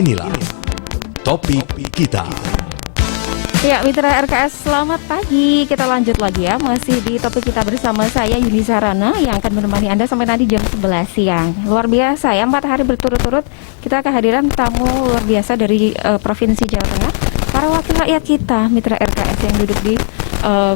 inilah topik kita. Ya, mitra RKS, selamat pagi. Kita lanjut lagi ya, masih di topik kita bersama saya Yuni Sarana yang akan menemani Anda sampai nanti jam 11 siang. Luar biasa ya, 4 hari berturut-turut kita kehadiran tamu luar biasa dari Provinsi Jawa Tengah. Para wakil rakyat kita, mitra RKS yang duduk di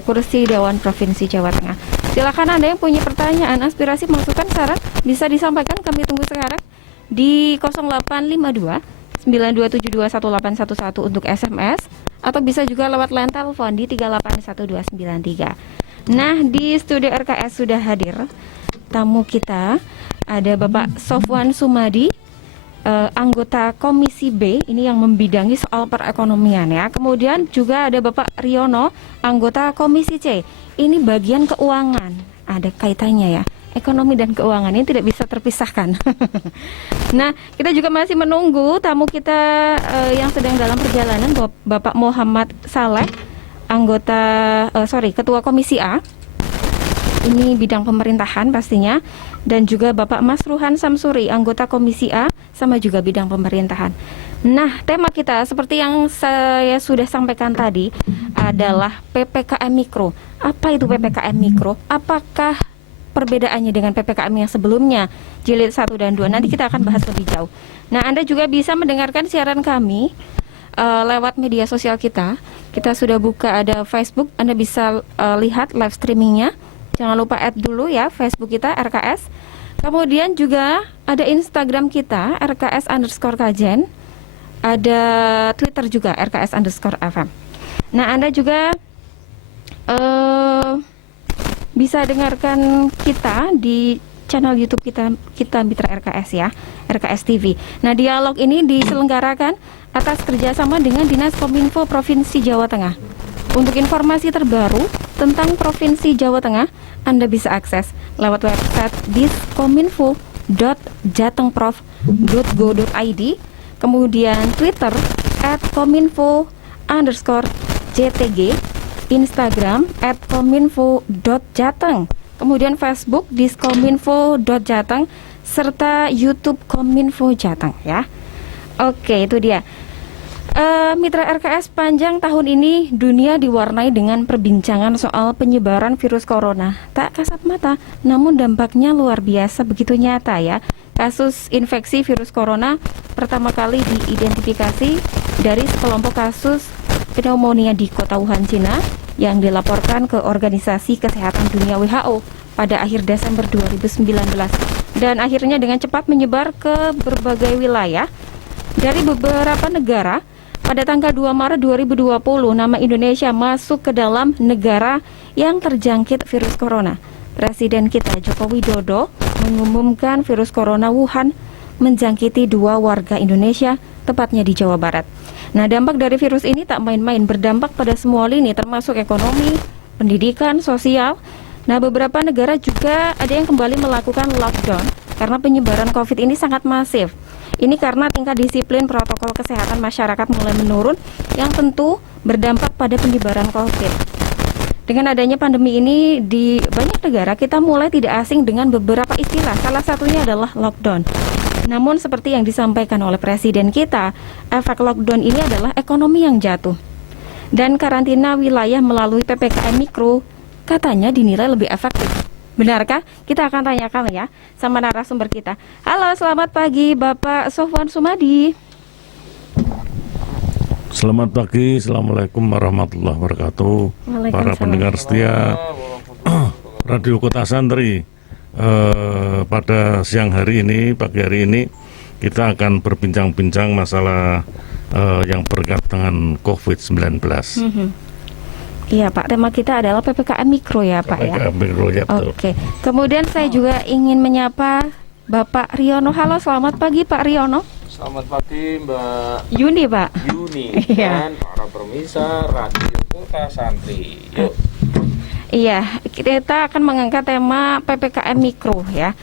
kursi Dewan Provinsi Jawa Tengah. Silakan Anda yang punya pertanyaan, aspirasi, masukan, saran bisa disampaikan. Kami tunggu sekarang di 0852 92721811 untuk SMS, atau bisa juga lewat line telepon di 3811293. Nah, di studio RKS sudah hadir tamu kita, ada Bapak Sofwan Sumadi, anggota Komisi B, ini yang membidangi soal perekonomian ya. Kemudian juga ada Bapak Riono, anggota Komisi C, ini bagian keuangan. Ada kaitannya ya, ekonomi dan keuangan ini tidak bisa terpisahkan. Nah, kita juga masih menunggu tamu kita yang sedang dalam perjalanan, Bapak Muhammad Saleh, Ketua Komisi A. Ini bidang pemerintahan pastinya, dan juga Bapak Mas Ruhan Samsuri, anggota Komisi A, sama juga bidang pemerintahan. Nah, tema kita seperti yang saya sudah sampaikan tadi adalah PPKM Mikro. Apa itu PPKM Mikro? Apakah perbedaannya dengan PPKM yang sebelumnya, jilid 1 dan 2? Nanti kita akan bahas lebih jauh. Nah, Anda juga bisa mendengarkan siaran kami lewat media sosial kita. Kita sudah buka, ada Facebook, Anda bisa lihat live streamingnya. Jangan lupa add dulu ya Facebook kita RKS. Kemudian juga ada Instagram kita RKS_Kajen. Ada Twitter juga RKS_FM. Nah, Anda juga bisa dengarkan kita di channel YouTube kita Mitra RKS ya, RKS TV. Nah, dialog ini diselenggarakan atas kerjasama dengan Dinas Kominfo Provinsi Jawa Tengah. Untuk informasi terbaru tentang Provinsi Jawa Tengah, Anda bisa akses lewat website diskominfo.jatengprof.go.id, kemudian Twitter @kominfo_jtg, Instagram @kominfo.jateng, kemudian Facebook diskominfo.jateng, serta YouTube Kominfo Jateng ya. Oke, itu dia. Mitra RKS, panjang tahun ini dunia diwarnai dengan perbincangan soal penyebaran virus corona. Tak kasat mata, namun dampaknya luar biasa, begitu nyata ya. Kasus infeksi virus corona pertama kali diidentifikasi dari sekelompok kasus pneumonia di kota Wuhan, Cina, yang dilaporkan ke Organisasi Kesehatan Dunia WHO pada akhir Desember 2019, dan akhirnya dengan cepat menyebar ke berbagai wilayah. Dari beberapa negara, pada tanggal 2 Maret 2020, nama Indonesia masuk ke dalam negara yang terjangkit virus corona. Presiden kita Joko Widodo mengumumkan virus corona Wuhan menjangkiti 2 warga Indonesia, tepatnya di Jawa Barat. Nah, dampak dari virus ini tak main-main, berdampak pada semua lini, termasuk ekonomi, pendidikan, sosial. Nah, beberapa negara juga ada yang kembali melakukan lockdown karena penyebaran COVID ini sangat masif. Ini karena tingkat disiplin protokol kesehatan masyarakat mulai menurun, yang tentu berdampak pada penyebaran COVID. Dengan adanya pandemi ini di banyak negara, kita mulai tidak asing dengan beberapa istilah. Salah satunya adalah lockdown. Namun seperti yang disampaikan oleh Presiden kita, efek lockdown ini adalah ekonomi yang jatuh. Dan karantina wilayah melalui PPKM Mikro katanya dinilai lebih efektif. Benarkah? Kita akan tanyakan ya sama narasumber kita. Halo, selamat pagi Bapak Sofwan Sumadi. Selamat pagi, Assalamualaikum warahmatullahi wabarakatuh. Para pendengar setia Radio Kota Santri, pada siang hari ini, pagi hari ini, kita akan berbincang-bincang masalah yang berkaitan dengan COVID-19. Iya Pak, tema kita adalah PPKM Mikro ya Pak ya. PPKM Mikro ya, betul. Oke, kemudian saya juga ingin menyapa Bapak Riono. Halo, selamat pagi Pak Riono. Selamat pagi Mbak Yuni Pak. Yuni Iya. dan para pemirsa Radio Kota Santri. Yuk. Iya, kita akan mengangkat tema PPKM Mikro ya.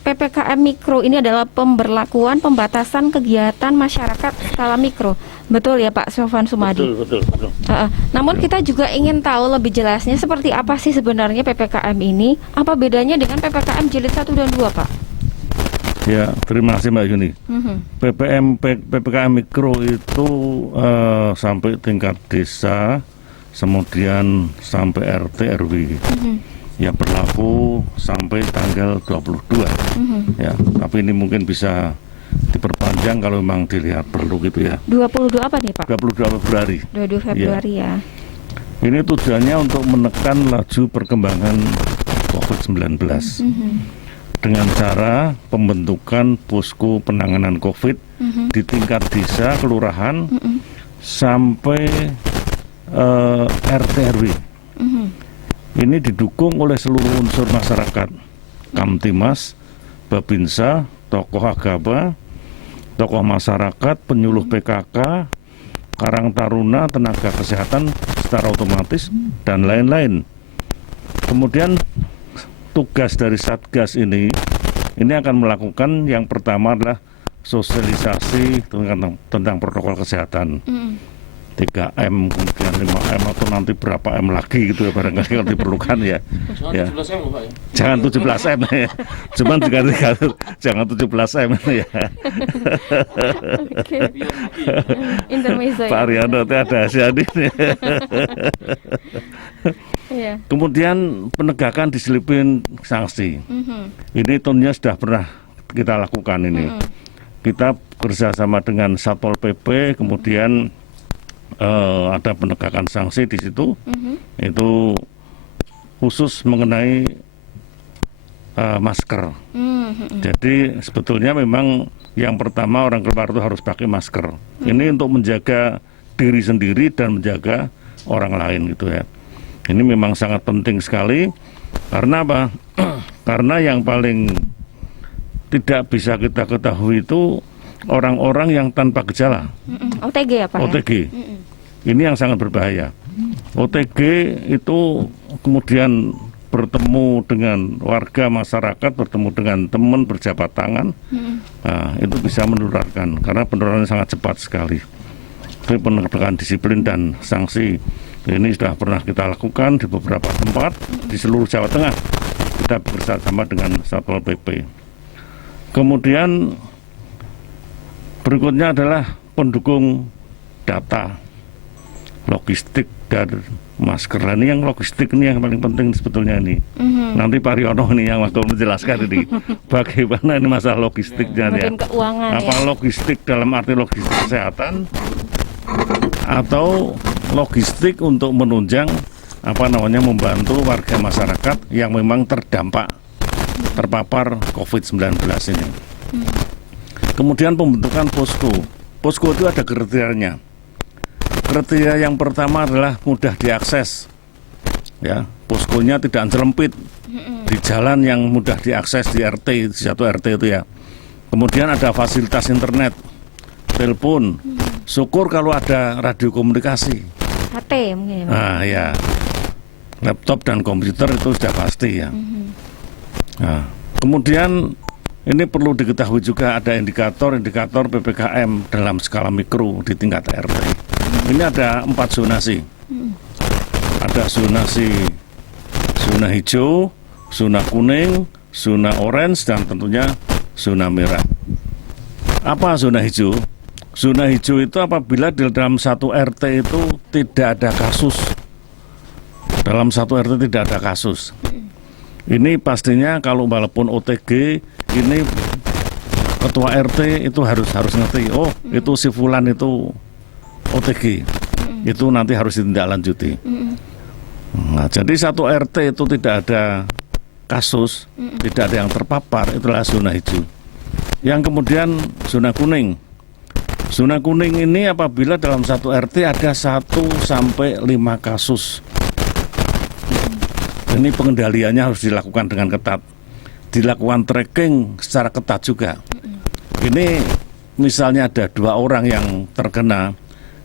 PPKM Mikro ini adalah pemberlakuan pembatasan kegiatan masyarakat skala mikro. Betul ya Pak Sofwan Sumadi? Betul. Namun kita juga ingin tahu lebih jelasnya seperti apa sih sebenarnya PPKM ini? Apa bedanya dengan PPKM jilid 1 dan 2 Pak? Ya, terima kasih Mbak Yuni. PPKM Mikro itu sampai tingkat desa, kemudian sampai RT RW. Ya, berlaku sampai tanggal 22. Ya, tapi ini mungkin bisa diperpanjang kalau memang dilihat perlu gitu ya. 22 apa nih Pak? 22 Februari. 22 Februari ya. Ini tujuannya untuk menekan laju perkembangan COVID-19 dengan cara pembentukan posko penanganan COVID di tingkat desa, kelurahan, sampai RT RW. Ini didukung oleh seluruh unsur masyarakat, Kamtimas, Babinsa, tokoh agama, tokoh masyarakat, penyuluh PKK, Karang Taruna, tenaga kesehatan secara otomatis, dan lain-lain. Kemudian tugas dari Satgas ini akan melakukan yang pertama adalah sosialisasi tentang protokol kesehatan. 3M, kemudian 5M, atau nanti berapa M lagi gitu ya, barangkali kalau diperlukan ya. Ya. 17 M Pak ya? Jangan 17 M ya. Cuman jangan 17 M ya. Oke. Intermezzo Pak ya. Ariano itu ada Asia ini. Iya. Kemudian penegakan disiplin sanksi. Ini tentunya sudah pernah kita lakukan ini. Kita kerjasama dengan Satpol PP, kemudian ada penegakan sanksi di situ. Itu khusus mengenai masker. Jadi sebetulnya memang yang pertama orang keluar itu harus pakai masker. Ini untuk menjaga diri sendiri dan menjaga orang lain gitu ya. Ini memang sangat penting sekali. Karena apa? Karena yang paling tidak bisa kita ketahui itu orang-orang yang tanpa gejala. OTG ya Pak? OTG. Ini yang sangat berbahaya. OTG itu kemudian bertemu dengan warga masyarakat, bertemu dengan teman, berjabat tangan, nah, itu bisa menularkan karena penularannya sangat cepat sekali. Jadi penegakan disiplin dan sanksi ini sudah pernah kita lakukan di beberapa tempat di seluruh Jawa Tengah. Kita bekerja sama dengan Satpol PP. Kemudian berikutnya adalah pendukung data, logistik dan masker. Ini yang logistik ini yang paling penting sebetulnya ini. Nanti Pak Riono ini yang akan menjelaskan ini bagaimana ini masalah logistiknya ya. Keuangan apa ya. logistik dalam arti logistik kesehatan atau logistik untuk menunjang membantu warga masyarakat yang memang terpapar COVID-19 ini. Kemudian pembentukan posko. Posko itu ada kriterianya. Kriteria yang pertama adalah mudah diakses. Ya, poskonya tidak jelempit di jalan yang mudah diakses di RT, di satu RT itu ya. Kemudian ada fasilitas internet, telepon. Syukur kalau ada radio komunikasi. HT mungkin ya Pak? Nah, ya. Laptop dan komputer itu sudah pasti ya. Nah, kemudian ini perlu diketahui juga ada indikator PPKM dalam skala mikro di tingkat RT. Ini ada 4 zonasi. Ada zonasi zona hijau, zona kuning, zona orange, dan tentunya zona merah. Apa zona hijau? Zona hijau itu apabila di dalam satu RT itu tidak ada kasus. Dalam satu RT tidak ada kasus. Ini pastinya kalau walaupun OTG, ini ketua RT itu harus ngerti. Oh, itu si fulan itu OTG. Itu nanti harus ditindaklanjuti. Nah, jadi satu RT itu tidak ada kasus, tidak ada yang terpapar, itulah zona hijau. Yang kemudian zona kuning. Zona kuning ini apabila dalam satu RT ada 1 sampai 5 kasus. Ini pengendaliannya harus dilakukan dengan ketat. Dilakukan tracking secara ketat juga. Ini misalnya ada 2 orang yang terkena,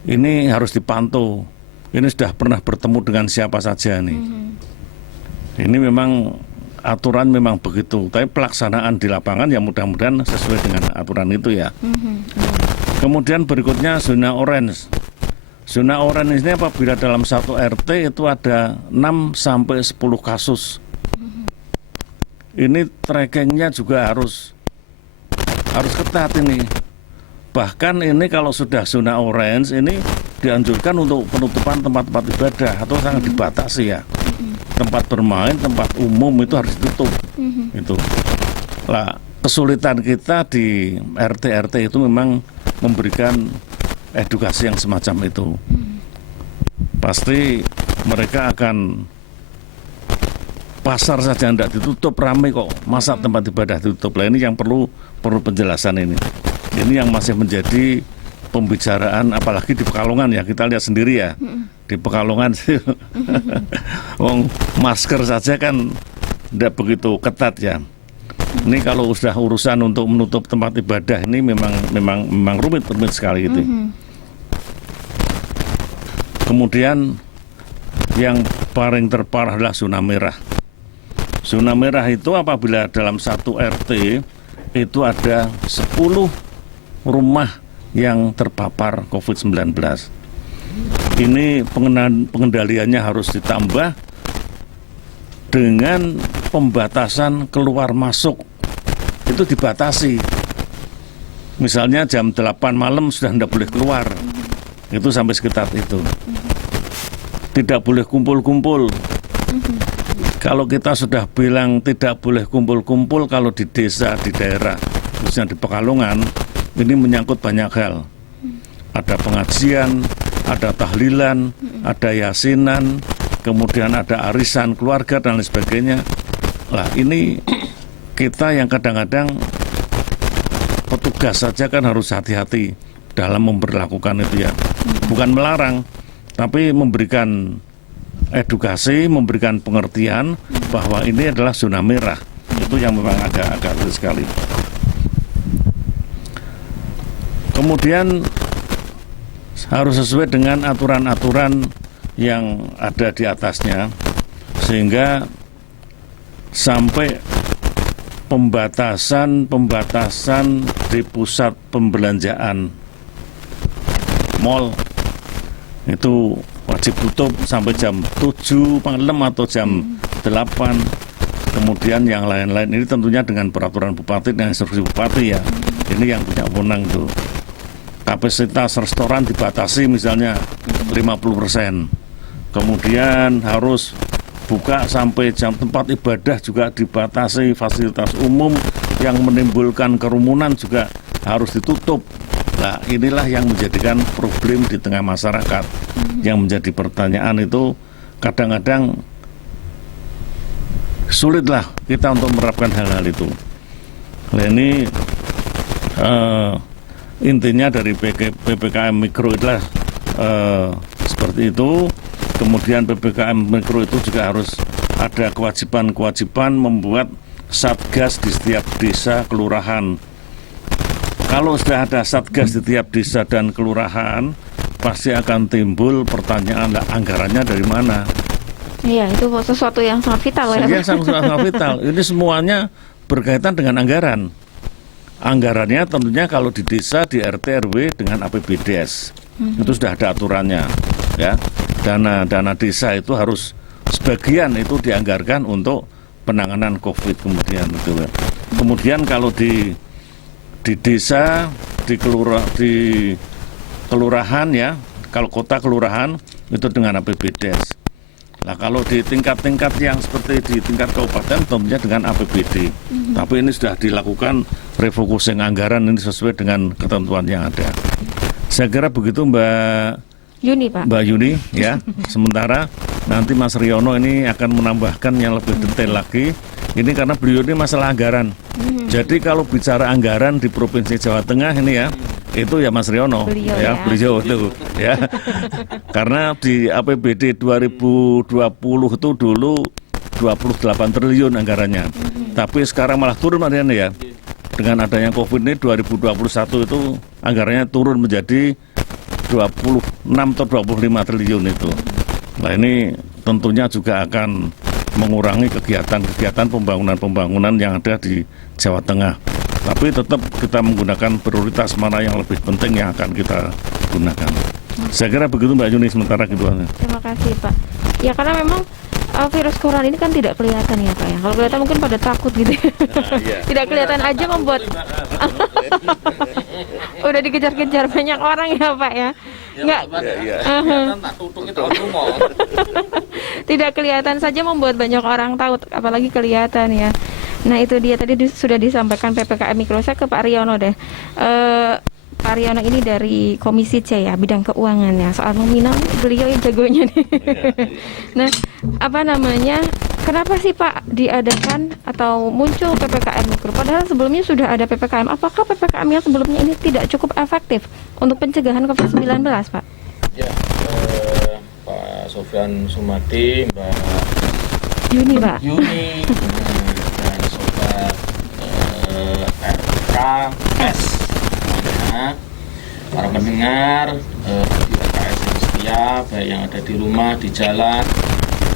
ini harus dipantau. Ini sudah pernah bertemu dengan siapa saja nih. Ini memang aturan memang begitu, tapi pelaksanaan di lapangan ya mudah-mudahan sesuai dengan aturan itu ya. Kemudian berikutnya zona orange. Zona orange ini apabila dalam satu RT itu ada 6 sampai 10 kasus. Ini trackingnya juga harus harus ketat ini. Bahkan ini kalau sudah zona orange ini dianjurkan untuk penutupan tempat-tempat ibadah atau sangat dibatasi ya. Tempat bermain, tempat umum itu harus ditutup. Itu. Lah, kesulitan kita di RT-RT itu memang memberikan edukasi yang semacam itu. Pasti mereka akan pasar saja tidak ditutup, ramai kok, masa tempat ibadah ditutup. Lah ini yang perlu penjelasan ini. Ini yang masih menjadi pembicaraan, apalagi di Pekalongan ya, kita lihat sendiri ya. Di Pekalongan sih masker saja kan tidak begitu ketat ya. Ini kalau sudah urusan untuk menutup tempat ibadah ini memang rumit sekali itu. Kemudian yang paling terparah adalah zona merah. Zona merah itu apabila dalam satu RT itu ada 10 rumah yang terpapar COVID-19. Ini pengendaliannya harus ditambah dengan pembatasan keluar masuk. Itu dibatasi. Misalnya jam 8 malam sudah tidak boleh keluar. Itu sampai sekitar itu. Tidak boleh kumpul-kumpul. Kalau kita sudah bilang tidak boleh kumpul-kumpul, kalau di desa, di daerah, khususnya di Pekalongan, ini menyangkut banyak hal. Ada pengajian, ada tahlilan, ada yasinan, kemudian ada arisan keluarga dan lain sebagainya. Lah ini kita yang kadang-kadang petugas saja kan harus hati-hati dalam memperlakukan itu ya. Bukan melarang, tapi memberikan edukasi, memberikan pengertian bahwa ini adalah zona merah. Itu yang memang agak sulit sekali. Kemudian harus sesuai dengan aturan-aturan yang ada di atasnya, sehingga sampai pembatasan di pusat pembelanjaan mall itu wajib tutup sampai jam 7 malam atau jam 8. Kemudian yang lain-lain ini tentunya dengan peraturan bupati dan instruksi bupati ya. Ini yang punya wewenang itu. Kapasitas restoran dibatasi misalnya 50%. Kemudian harus buka sampai jam, tempat ibadah juga dibatasi, fasilitas umum yang menimbulkan kerumunan juga harus ditutup. Nah, inilah yang menjadikan problem di tengah masyarakat. Yang menjadi pertanyaan itu kadang-kadang sulitlah kita untuk menerapkan hal-hal itu. Nah, ini intinya dari PPKM Mikro itulah seperti itu. Kemudian PPKM Mikro itu juga harus ada kewajiban membuat satgas di setiap desa, kelurahan. Kalau sudah ada satgas di tiap desa dan kelurahan, pasti akan timbul pertanyaan, anggarannya dari mana? Iya, itu sesuatu yang sangat vital ya. Iya, sangat vital. Ini semuanya berkaitan dengan anggaran. Anggarannya tentunya kalau di desa, di RT RW dengan APBDes. Itu sudah ada aturannya, ya. Dana desa itu harus sebagian itu dianggarkan untuk penanganan COVID kemudian gitu. Kemudian kalau di desa, di kelurahan ya, kalau kota kelurahan itu dengan APBDes. Nah kalau di tingkat-tingkat yang seperti di tingkat kabupaten tentunya dengan APBD. Tapi ini sudah dilakukan refocusing anggaran ini sesuai dengan ketentuan yang ada. Saya kira begitu Mbak Yuni, Pak. Mbak Yuni ya. Sementara nanti Mas Riono ini akan menambahkan yang lebih detail lagi. Ini karena beliau ini masalah anggaran. Jadi kalau bicara anggaran di Provinsi Jawa Tengah ini ya, itu ya Mas Riono, beliau itu ya. Karena di APBD 2020 itu dulu 28 triliun anggarannya. Tapi sekarang malah turun Mariana ya. Dengan adanya Covid ini 2021 itu anggarannya turun menjadi 26 atau 25 triliun itu. Nah ini tentunya juga akan mengurangi kegiatan pembangunan yang ada di Jawa Tengah. Tapi tetap kita menggunakan prioritas mana yang lebih penting yang akan kita gunakan. Saya kira begitu Mbak Yuni sementara gitu. Terima kasih Pak. Ya karena memang virus corona ini kan tidak kelihatan ya Pak ya. Kalau kelihatan mungkin pada takut gitu. Tidak kelihatan aja membuat udah dikejar-kejar banyak orang ya Pak ya. Enggak. Tidak kelihatan saja membuat banyak orang tahu, apalagi kelihatan ya. Nah itu dia tadi sudah disampaikan PPKM Mikro. Saya ke Pak Riono deh. Pak Riono ini dari Komisi C ya, bidang keuangan ya. Soal nominal beliau yang jagonya nih. Nah, apa namanya? Kenapa sih Pak diadakan atau muncul PPKM Mikro? Padahal sebelumnya sudah ada PPKM. Apakah PPKM yang sebelumnya ini tidak cukup efektif untuk pencegahan COVID-19, Pak? Ya, Pak Sofyan Sumadi, Mbak Yuni, Pak. Yuni, dan Sobat RKS. Para pendengar di RKS yang setia, baik yang ada di rumah, di jalan,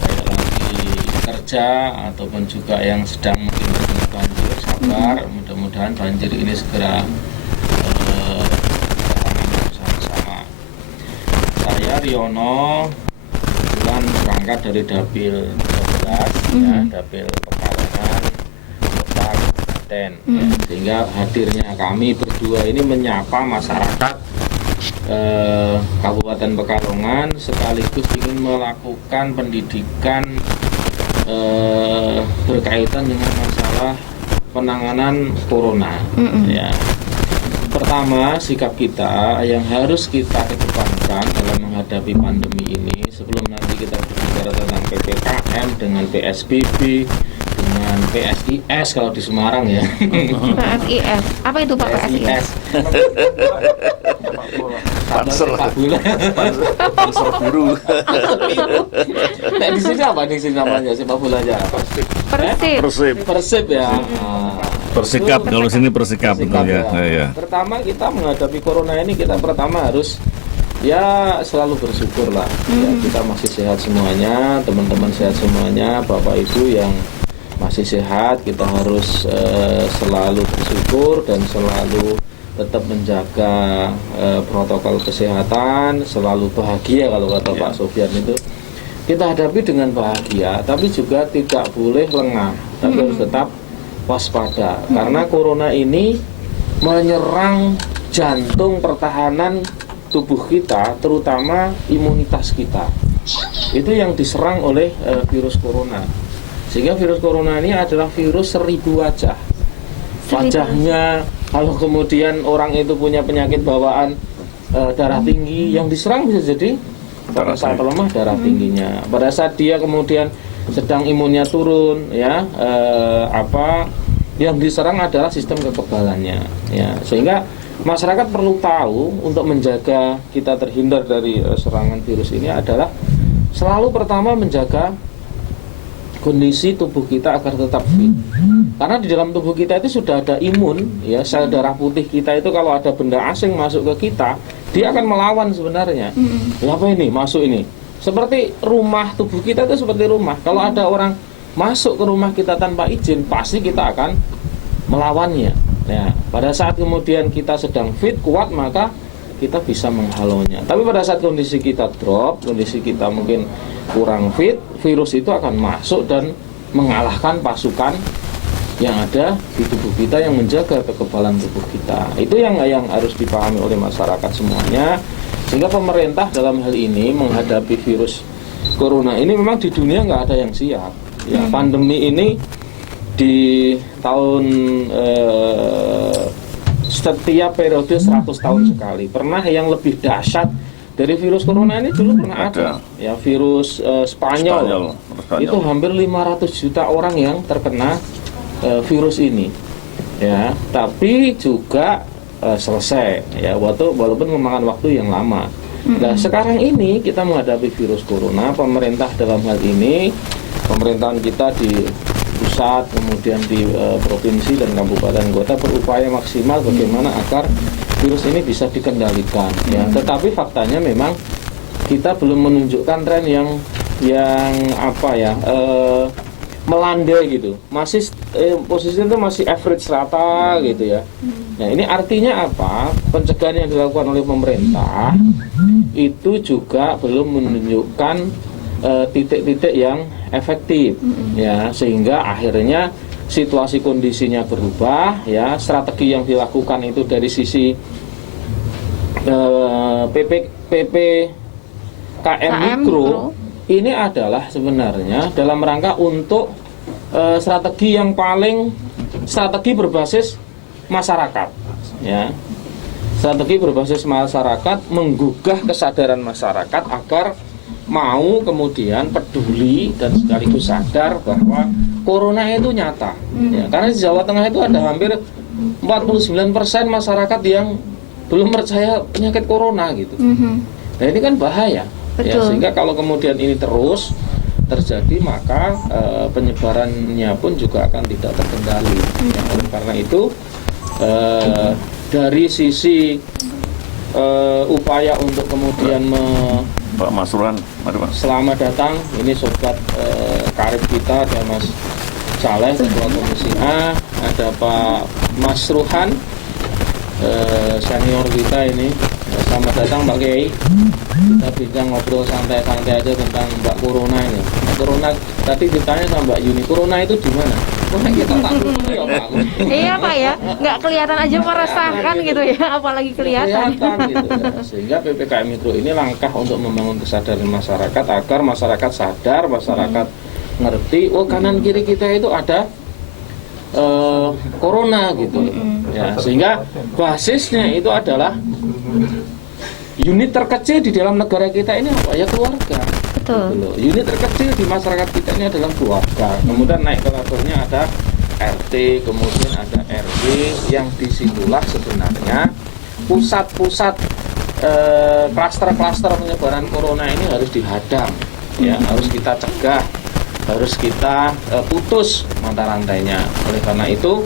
baik lagi kerja ataupun juga yang sedang mungkin terkena banjir, sabar. Mudah-mudahan banjir ini segera bersama-sama. Saya Riono kebetulan berangkat dari Dapil 12 ya, Dapil Pekalongan Kota Kabupaten ya, sehingga hadirnya kami berdua ini menyapa masyarakat Kabupaten Pekalongan sekaligus ingin melakukan pendidikan berkaitan dengan masalah penanganan corona. Ya. Pertama, sikap kita yang harus kita kedepankan dalam menghadapi pandemi ini, sebelum nanti kita berbicara tentang PPKM dengan PSBB dengan PSIS kalau di Semarang ya. PSIS. Apa itu Pak PSIS? Panser biru. Nah, di sini apa di sini namanya sepak bola aja? Persib ya. Persikap, kalau sini persikap betul ya. Ya. Pertama kita menghadapi corona ini kita pertama harus ya selalu bersyukur lah. Ya, kita masih sehat semuanya, teman-teman sehat semuanya, Bapak Ibu yang masih sehat, kita harus selalu bersyukur dan selalu tetap menjaga protokol kesehatan, selalu bahagia kalau kata Pak Sofyan itu. Kita hadapi dengan bahagia, tapi juga tidak boleh lengah, tapi harus tetap waspada karena corona ini menyerang jantung pertahanan tubuh kita, terutama imunitas kita. Itu yang diserang oleh virus corona. Sehingga virus corona ini adalah virus 1000 wajah. Wajahnya, kalau kemudian orang itu punya penyakit bawaan darah tinggi, yang diserang bisa jadi pada saat lemah darah tingginya. Pada saat dia kemudian sedang imunnya turun, ya yang diserang adalah sistem kekebalannya. Ya, sehingga masyarakat perlu tahu untuk menjaga kita terhindar dari serangan virus ini adalah selalu pertama menjaga kondisi tubuh kita agar tetap fit. Karena di dalam tubuh kita itu sudah ada imun, ya, sel darah putih kita itu kalau ada benda asing masuk ke kita, dia akan melawan sebenarnya. Ya, apa ini? Masuk ini. Seperti rumah tubuh kita itu seperti rumah. Kalau ada orang masuk ke rumah kita tanpa izin, pasti kita akan melawannya. Ya, pada saat kemudian kita sedang fit, kuat, maka kita bisa menghalaunya. Tapi pada saat kondisi kita drop, kondisi kita mungkin kurang fit, virus itu akan masuk dan mengalahkan pasukan yang ada di tubuh kita yang menjaga kekebalan tubuh kita. Itu yang harus dipahami oleh masyarakat semuanya. Sehingga pemerintah dalam hal ini menghadapi virus corona ini memang di dunia nggak ada yang siap. Ya, pandemi ini di tahun setiap periode 100 tahun sekali. Pernah yang lebih dahsyat dari virus corona ini dulu pernah ada. Ya, virus Spanyol. Itu hampir 500 juta orang yang terkena virus ini. Ya, tapi juga selesai ya, walaupun memakan waktu yang lama. Nah, sekarang ini kita menghadapi virus corona, pemerintah dalam hal ini, pemerintahan kita di pusat, kemudian di provinsi dan kabupaten kota berupaya maksimal bagaimana agar virus ini bisa dikendalikan. Ya, tetapi faktanya memang kita belum menunjukkan tren yang melandai gitu. Masih posisi itu masih average rata gitu ya. Nah, ini artinya apa? Pencegahan yang dilakukan oleh pemerintah itu juga belum menunjukkan titik-titik yang efektif, ya, sehingga akhirnya situasi kondisinya berubah, ya. Strategi yang dilakukan itu dari sisi PPKM Mikro ini adalah sebenarnya dalam rangka untuk strategi yang paling strategi berbasis masyarakat, ya. Strategi berbasis masyarakat, menggugah kesadaran masyarakat agar mau kemudian peduli dan sekaligus sadar bahwa corona itu nyata, ya. Karena di Jawa Tengah itu ada hampir 49% masyarakat yang belum percaya penyakit corona gitu. Nah ini kan bahaya, ya, sehingga kalau kemudian ini terus terjadi maka penyebarannya pun juga akan tidak terkendali. Ya, oleh karena itu dari sisi upaya untuk kemudian Pak Masruhan, mari Pak. Selamat datang, ini sobat karib kita, ada Mas Saleh, Ketua Komisi A, ada Pak Masruhan, senior kita ini. Selamat datang Mbak Kiai. Kita bincang ngobrol santai-santai aja tentang Mbak Corona ini. Mbak Corona tadi ditanya sama Mbak Yuni, Corona itu di mana? Wah, kita tak tahu ya Pak. Iya Pak ya, nggak kelihatan aja meresahkan gitu ya, apalagi kelihatan. Gitu, ya. Sehingga PPKM Mikro ini langkah untuk membangun kesadaran masyarakat agar masyarakat sadar, masyarakat ngerti, oh kanan kiri kita itu ada corona gitu, ya, sehingga basisnya itu adalah unit terkecil di dalam negara kita ini apa ya, keluarga. Betul. Gitu loh. Unit terkecil di masyarakat kita ini adalah keluarga. Kemudian naik ke levelnya ada RT, kemudian ada RW, yang disitulah sebenarnya pusat-pusat klaster-klaster penyebaran corona ini harus dihadang, ya, harus kita cegah, harus kita putus mata rantainya. Oleh karena itu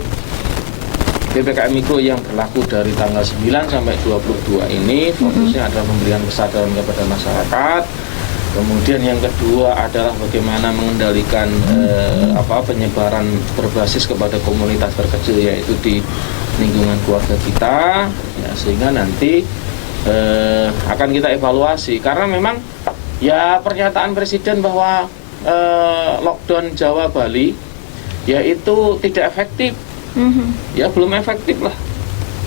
PPKM Mikro yang berlaku dari tanggal 9 sampai 22 ini fokusnya adalah memberikan kesadaran kepada masyarakat. Kemudian yang kedua adalah bagaimana mengendalikan penyebaran berbasis kepada komunitas terkecil, yaitu di lingkungan keluarga kita, ya, sehingga nanti akan kita evaluasi, karena memang ya pernyataan Presiden bahwa lockdown Jawa Bali yaitu tidak efektif, ya belum efektif lah,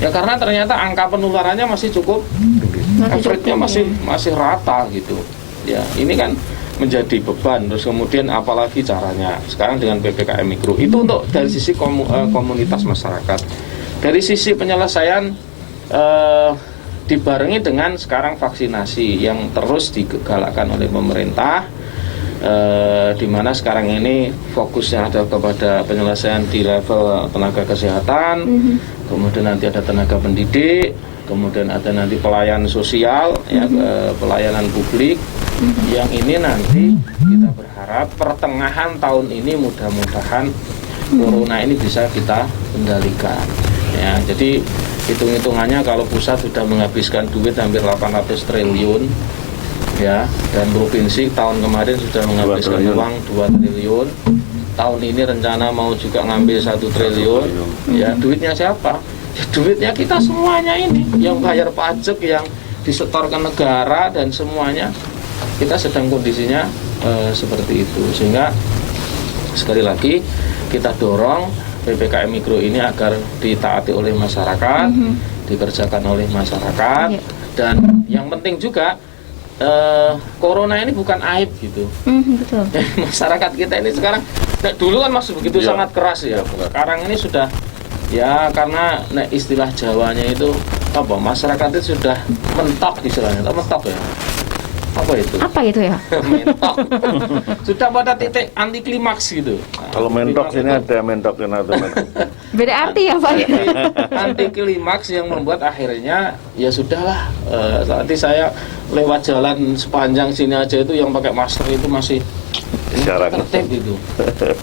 ya, karena ternyata angka penularannya masih cukup, average-nya masih rata gitu, ya. Ini kan menjadi beban. Terus kemudian apalagi caranya sekarang dengan PPKM Mikro itu untuk dari sisi komunitas masyarakat, dari sisi penyelesaian dibarengi dengan sekarang vaksinasi yang terus digalakkan oleh pemerintah. Di mana sekarang ini fokusnya ada kepada penyelesaian di level tenaga kesehatan, kemudian nanti ada tenaga pendidik, kemudian ada nanti pelayan sosial, ya, pelayanan publik, yang ini nanti kita berharap pertengahan tahun ini mudah-mudahan corona ini bisa kita kendalikan, ya. Jadi hitung-hitungannya kalau pusat sudah menghabiskan duit hampir 800 triliun, ya, dan provinsi tahun kemarin sudah menghabiskan uang 2 triliun. Tahun ini rencana mau juga ngambil 1 triliun. Ya, duitnya siapa? Ya, duitnya kita semuanya ini, yang bayar pajak, yang disetor ke negara, dan semuanya kita sedang kondisinya seperti itu. Sehingga sekali lagi kita dorong PPKM Mikro ini agar ditaati oleh masyarakat, dikerjakan oleh masyarakat, dan yang penting juga corona ini bukan aib gitu. Betul. Masyarakat kita ini sekarang, dulu kan masih begitu sangat keras ya. Sekarang ini sudah, ya, karena istilah Jawanya itu apa? Masyarakat itu sudah mentok istilahnya, mentok ya. Apa itu? Apa itu ya? Mentok. Sudah pada titik anti klimaks gitu. Nah, kalau mentok sini ada mentokin atau mentok. Beda arti ya Pak? Anti klimaks yang membuat akhirnya ya sudahlah. Nanti saya lewat jalan sepanjang sini aja itu yang pakai masker itu masih tertib gitu.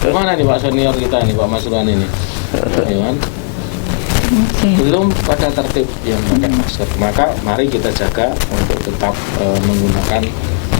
Gimana nih Pak senior kita nih, Pak Masruhan ini? Ya kan? Belum pada tertib yang pakai masker. Maka mari kita jaga untuk tetap menggunakan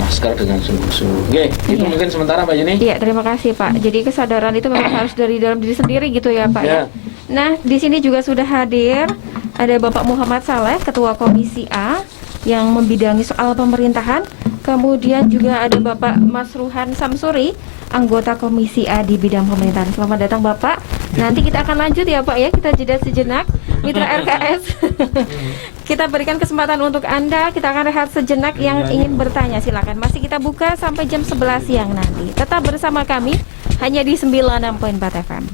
masker dengan sungguh-sungguh. Oke, itu mungkin sementara Mbak Yuni. Iya, terima kasih Pak. Jadi kesadaran itu memang harus dari dalam diri sendiri gitu ya Pak. Ya. Nah, di sini juga sudah hadir ada Bapak Muhammad Saleh, Ketua Komisi A yang membidangi soal pemerintahan. Kemudian juga ada Bapak Masruhan Samsuri, anggota Komisi A di bidang pemerintahan. Selamat datang Bapak. Nanti kita akan lanjut ya Pak ya. Kita jeda sejenak. Mitra RKS, kita berikan kesempatan untuk Anda. Kita akan rehat sejenak. Yang ingin bertanya silakan. Masih kita buka sampai jam 11 siang nanti. Tetap bersama kami hanya di 96.4 FM.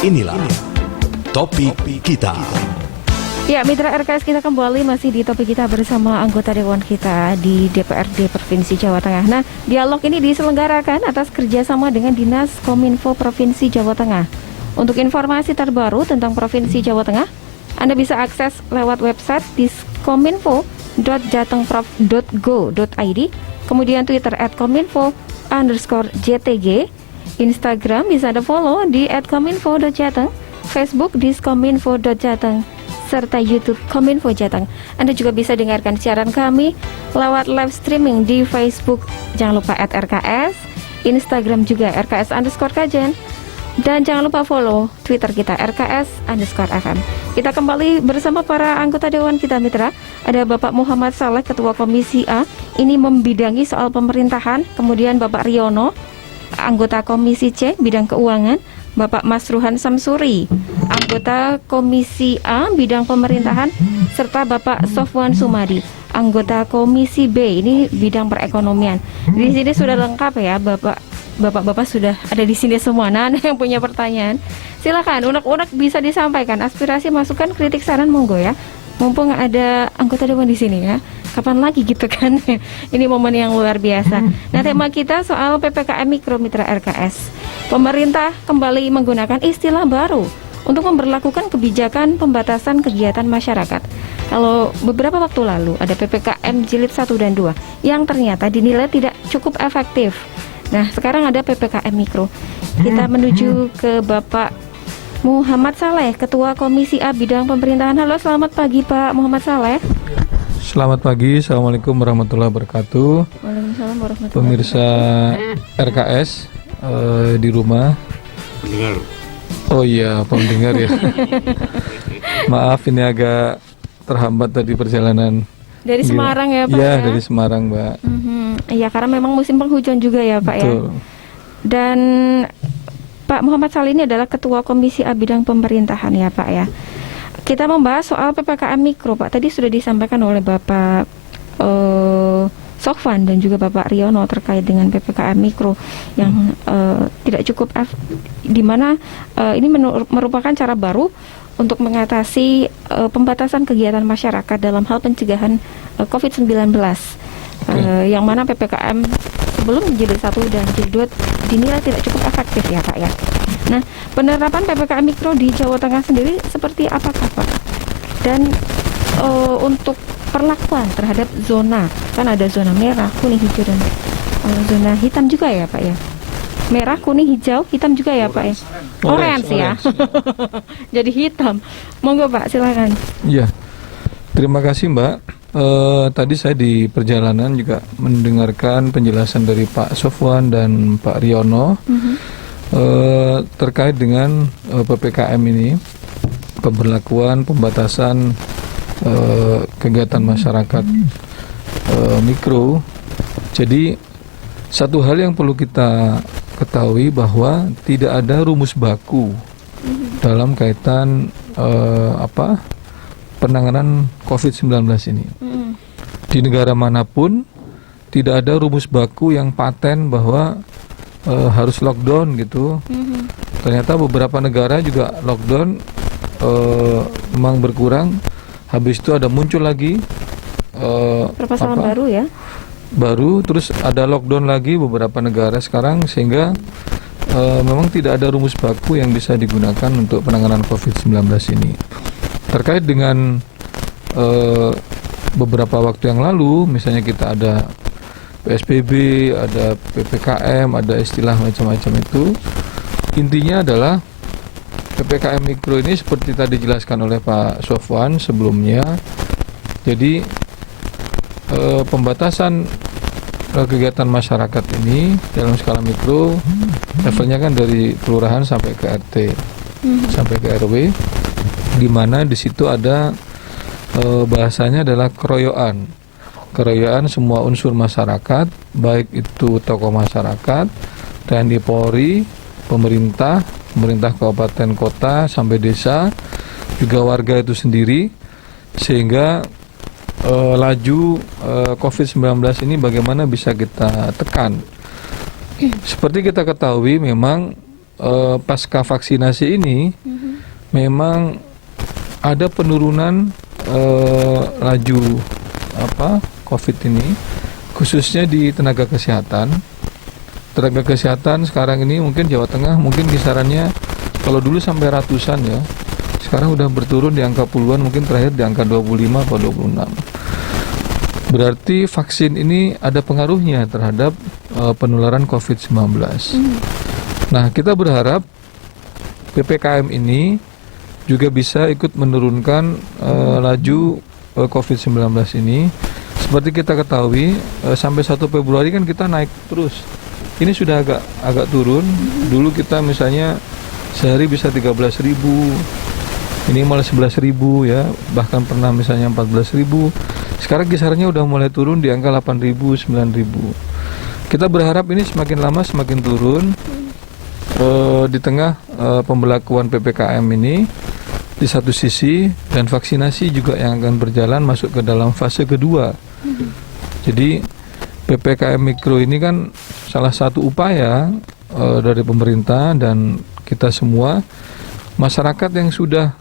Inilah topik kita. Ya, Mitra RKS, kita kembali masih di topik kita bersama anggota Dewan kita di DPRD Provinsi Jawa Tengah. Nah, dialog ini diselenggarakan atas kerjasama dengan Dinas Kominfo Provinsi Jawa Tengah. Untuk informasi terbaru tentang Provinsi Jawa Tengah, Anda bisa akses lewat website diskominfo.jatengprov.go.id, kemudian Twitter @kominfo_JTG, Instagram bisa Anda follow di @kominfo.jateng, Facebook diskominfo.jateng, serta YouTube Kominfo Jateng. Anda juga bisa dengarkan siaran kami lewat live streaming di Facebook, jangan lupa @RKS, Instagram juga RKS_Kajen, dan jangan lupa follow Twitter kita RKS_FM. Kita kembali bersama para anggota Dewan kita, Mitra. Ada Bapak Muhammad Saleh, Ketua Komisi A, ini membidangi soal pemerintahan. Kemudian Bapak Riono, anggota Komisi C, bidang keuangan. Bapak Masruhan Samsuri, anggota Komisi A, bidang pemerintahan, serta Bapak Sofwan Sumadi, anggota Komisi B, ini bidang perekonomian. Di sini sudah lengkap ya, Bapak sudah ada di sini semua. Nah, Anda yang punya pertanyaan, silakan unek-unek bisa disampaikan, aspirasi, masukan, kritik, saran, monggo ya. Mumpung ada anggota dewan di sini ya. Kapan lagi gitu kan? Ini momen yang luar biasa. Nah, tema kita soal PPKM Mikro, Mitra RKS. Pemerintah kembali menggunakan istilah baru untuk memberlakukan kebijakan pembatasan kegiatan masyarakat. Kalau beberapa waktu lalu ada PPKM jilid 1 dan 2 yang ternyata dinilai tidak cukup efektif. Nah, sekarang ada PPKM Mikro. Kita menuju ke Bapak Muhammad Saleh, Ketua Komisi A bidang pemerintahan. Halo, selamat pagi Pak Muhammad Saleh. Selamat pagi, Assalamualaikum warahmatullahi wabarakatuh. Waalaikumsalam warahmatullahi Pemirsa RKS di rumah. Pendengar. Oh iya, pendengar ya. Maaf ini agak terhambat tadi perjalanan. Dari Semarang ya Pak? Iya, dari Semarang Mbak. Iya, karena memang musim penghujan juga ya Pak. Betul. Ya. Dan Pak Muhammad Saleh ini adalah Ketua Komisi A bidang pemerintahan ya Pak ya. Kita membahas soal PPKM Mikro Pak. Tadi sudah disampaikan oleh Bapak Sofwan dan juga Bapak Riono terkait dengan PPKM Mikro yang tidak cukup di mana ini merupakan cara baru untuk mengatasi pembatasan kegiatan masyarakat dalam hal pencegahan COVID-19. Yang mana PPKM sebelum jilid 1 dan jilid 2 dinilai tidak cukup efektif ya Pak ya. Nah, penerapan PPKM Mikro di Jawa Tengah sendiri seperti apakah Pak? Dan untuk perlakuan terhadap zona, kan ada zona merah, kuning, hijau, dan zona hitam juga ya Pak ya. Merah, kuning, hijau, hitam juga ya Pak ya. Orange ya. Jadi hitam. Monggo Pak, silakan. Iya. Terima kasih Mbak. Tadi saya di perjalanan juga mendengarkan penjelasan dari Pak Sofwan dan Pak Riono terkait dengan PPKM ini, pemberlakuan pembatasan kegiatan masyarakat mikro. Jadi satu hal yang perlu kita ketahui bahwa tidak ada rumus baku dalam kaitan penanganan COVID-19 ini. Di negara manapun tidak ada rumus baku yang paten bahwa harus lockdown gitu. Ternyata beberapa negara juga lockdown memang berkurang. Habis itu ada muncul lagi permasalahan baru ya. Baru terus ada lockdown lagi beberapa negara sekarang, sehingga memang tidak ada rumus baku yang bisa digunakan untuk penanganan COVID-19 ini. Terkait dengan beberapa waktu yang lalu, misalnya kita ada PSBB, ada PPKM, ada istilah macam-macam itu. Intinya adalah PPKM Mikro ini seperti tadi dijelaskan oleh Pak Sofwan sebelumnya. Jadi pembatasan kegiatan masyarakat ini dalam skala mikro, levelnya kan dari kelurahan sampai ke RT, sampai ke RW, di mana di situ ada bahasanya adalah keroyokan. Keroyokan semua unsur masyarakat, baik itu tokoh masyarakat, TNI Polri, pemerintah kabupaten kota sampai desa, juga warga itu sendiri, sehingga laju COVID-19 ini bagaimana bisa kita tekan. Seperti kita ketahui memang pasca vaksinasi ini memang ada penurunan laju COVID ini, khususnya di tenaga kesehatan. Tenaga kesehatan sekarang ini mungkin Jawa Tengah mungkin kisarannya kalau dulu sampai ratusan ya, sekarang udah berturun di angka puluhan, mungkin terakhir di angka 25 atau 26. Berarti vaksin ini ada pengaruhnya terhadap penularan COVID-19. Nah, kita berharap PPKM ini juga bisa ikut menurunkan laju COVID-19 ini. Seperti kita ketahui, sampai 1 Februari kan kita naik terus. Ini sudah agak turun. Dulu kita misalnya sehari bisa 13.000, ini malah 11.000 ya, bahkan pernah misalnya 14.000. Sekarang kisarannya udah mulai turun di angka 8.000, 9.000. Kita berharap ini semakin lama semakin turun. Di tengah pembelakuan PPKM ini di satu sisi, dan vaksinasi juga yang akan berjalan masuk ke dalam fase kedua. Jadi PPKM Mikro ini kan salah satu upaya dari pemerintah dan kita semua, masyarakat yang sudah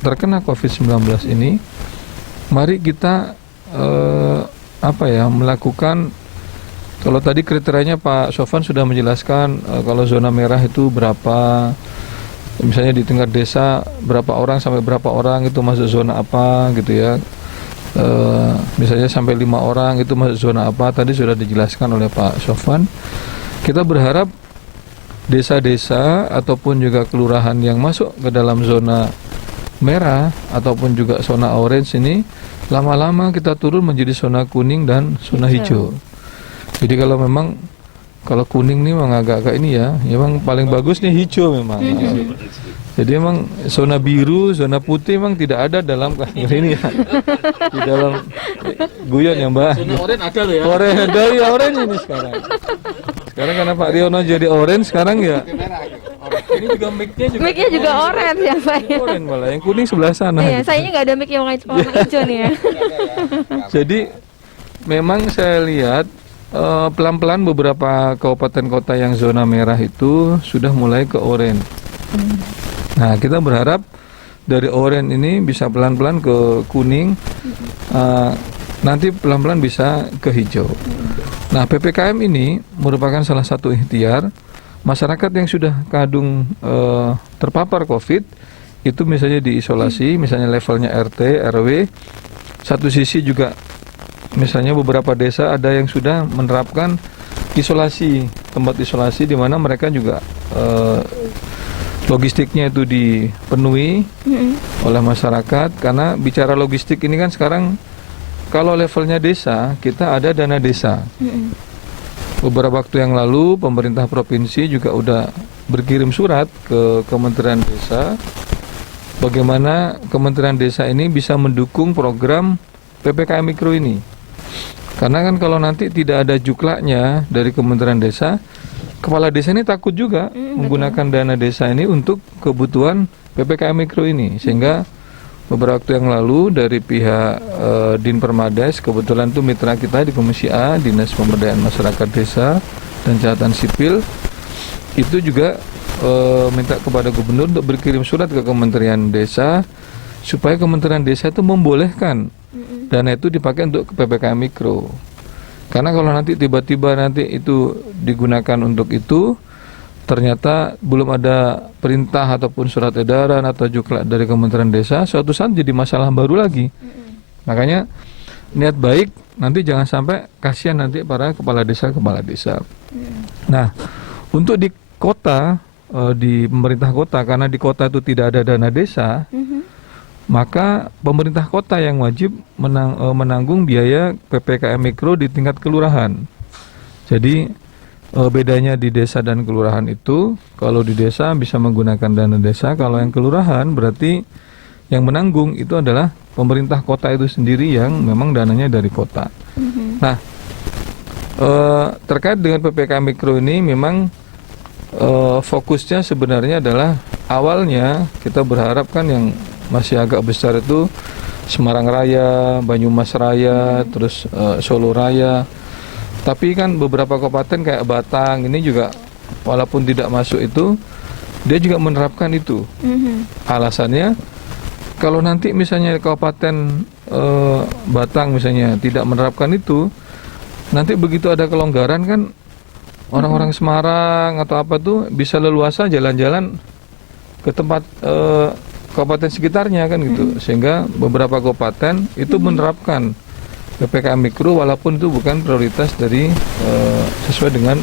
terkena COVID-19 ini, mari kita melakukan, kalau tadi kriterianya Pak Sofwan sudah menjelaskan, kalau zona merah itu berapa, misalnya di tingkat desa berapa orang sampai berapa orang itu masuk zona apa gitu ya. Misalnya sampai 5 orang itu masuk zona apa, tadi sudah dijelaskan oleh Pak Sofwan. Kita berharap desa-desa ataupun juga kelurahan yang masuk ke dalam zona merah ataupun juga zona orange ini, lama-lama kita turun menjadi zona kuning dan zona hijau. Jadi kalau kuning nih memang agak-agak ini ya, memang paling bagus nih hijau memang. Jadi memang zona biru, zona putih memang tidak ada dalam kategori ini ya. Di dalam guyon ya Mbak. Zona orange ada loh ya. Orange ada ya, orange ini sekarang. Sekarang karena Pak Riono jadi orange sekarang ya. Ini juga Mic-nya juga orange ya Pak. Orange malah, yang kuning sebelah sana. Iya, sayangnya nggak ada mic yang warna hijau nih ya. Jadi memang saya lihat pelan-pelan beberapa kabupaten kota yang zona merah itu sudah mulai ke orange. Nah, kita berharap dari orange ini bisa pelan-pelan ke kuning, nanti pelan-pelan bisa ke hijau. Nah, PPKM ini merupakan salah satu ikhtiar masyarakat yang sudah kadung terpapar COVID, itu misalnya diisolasi, misalnya levelnya RT, RW. Satu sisi juga misalnya beberapa desa ada yang sudah menerapkan isolasi, tempat isolasi di mana mereka juga logistiknya itu dipenuhi oleh masyarakat. Karena bicara logistik ini kan sekarang kalau levelnya desa, kita ada dana desa. Beberapa waktu yang lalu pemerintah provinsi juga udah berkirim surat ke Kementerian Desa, bagaimana Kementerian Desa ini bisa mendukung program PPKM Mikro ini. Karena kan kalau nanti tidak ada juklaknya dari Kementerian Desa, kepala desa ini takut juga menggunakan dana desa ini untuk kebutuhan PPKM Mikro ini. Sehingga beberapa waktu yang lalu dari pihak Din Permades, kebetulan itu mitra kita di Komisi A, Dinas Pemberdayaan Masyarakat Desa dan Catatan Sipil, itu juga minta kepada gubernur untuk berkirim surat ke Kementerian Desa supaya Kementerian Desa itu membolehkan dana itu dipakai untuk PPKM Mikro. Karena kalau nanti tiba-tiba nanti itu digunakan untuk itu, ternyata belum ada perintah ataupun surat edaran atau juklak dari Kementerian Desa, suatu saat jadi masalah baru lagi. Makanya niat baik, nanti jangan sampai kasihan nanti para kepala desa. Nah, untuk di kota, di pemerintah kota, karena di kota itu tidak ada dana desa, maka pemerintah kota yang wajib menanggung biaya PPKM Mikro di tingkat kelurahan. Jadi bedanya di desa dan kelurahan itu, kalau di desa bisa menggunakan dana desa, kalau yang kelurahan berarti yang menanggung itu adalah pemerintah kota itu sendiri yang memang dananya dari kota. Nah, terkait dengan PPKM Mikro ini memang fokusnya sebenarnya adalah awalnya kita berharap kan yang masih agak besar itu Semarang Raya, Banyumas Raya, terus Solo Raya. Tapi kan beberapa kabupaten kayak Batang ini juga walaupun tidak masuk itu, dia juga menerapkan itu. Alasannya kalau nanti misalnya Kabupaten Batang misalnya tidak menerapkan itu, nanti begitu ada kelonggaran kan orang-orang Semarang atau apa tuh bisa leluasa jalan-jalan ke tempat kabupaten sekitarnya kan gitu, sehingga beberapa kabupaten itu menerapkan PPKM Mikro walaupun itu bukan prioritas dari sesuai dengan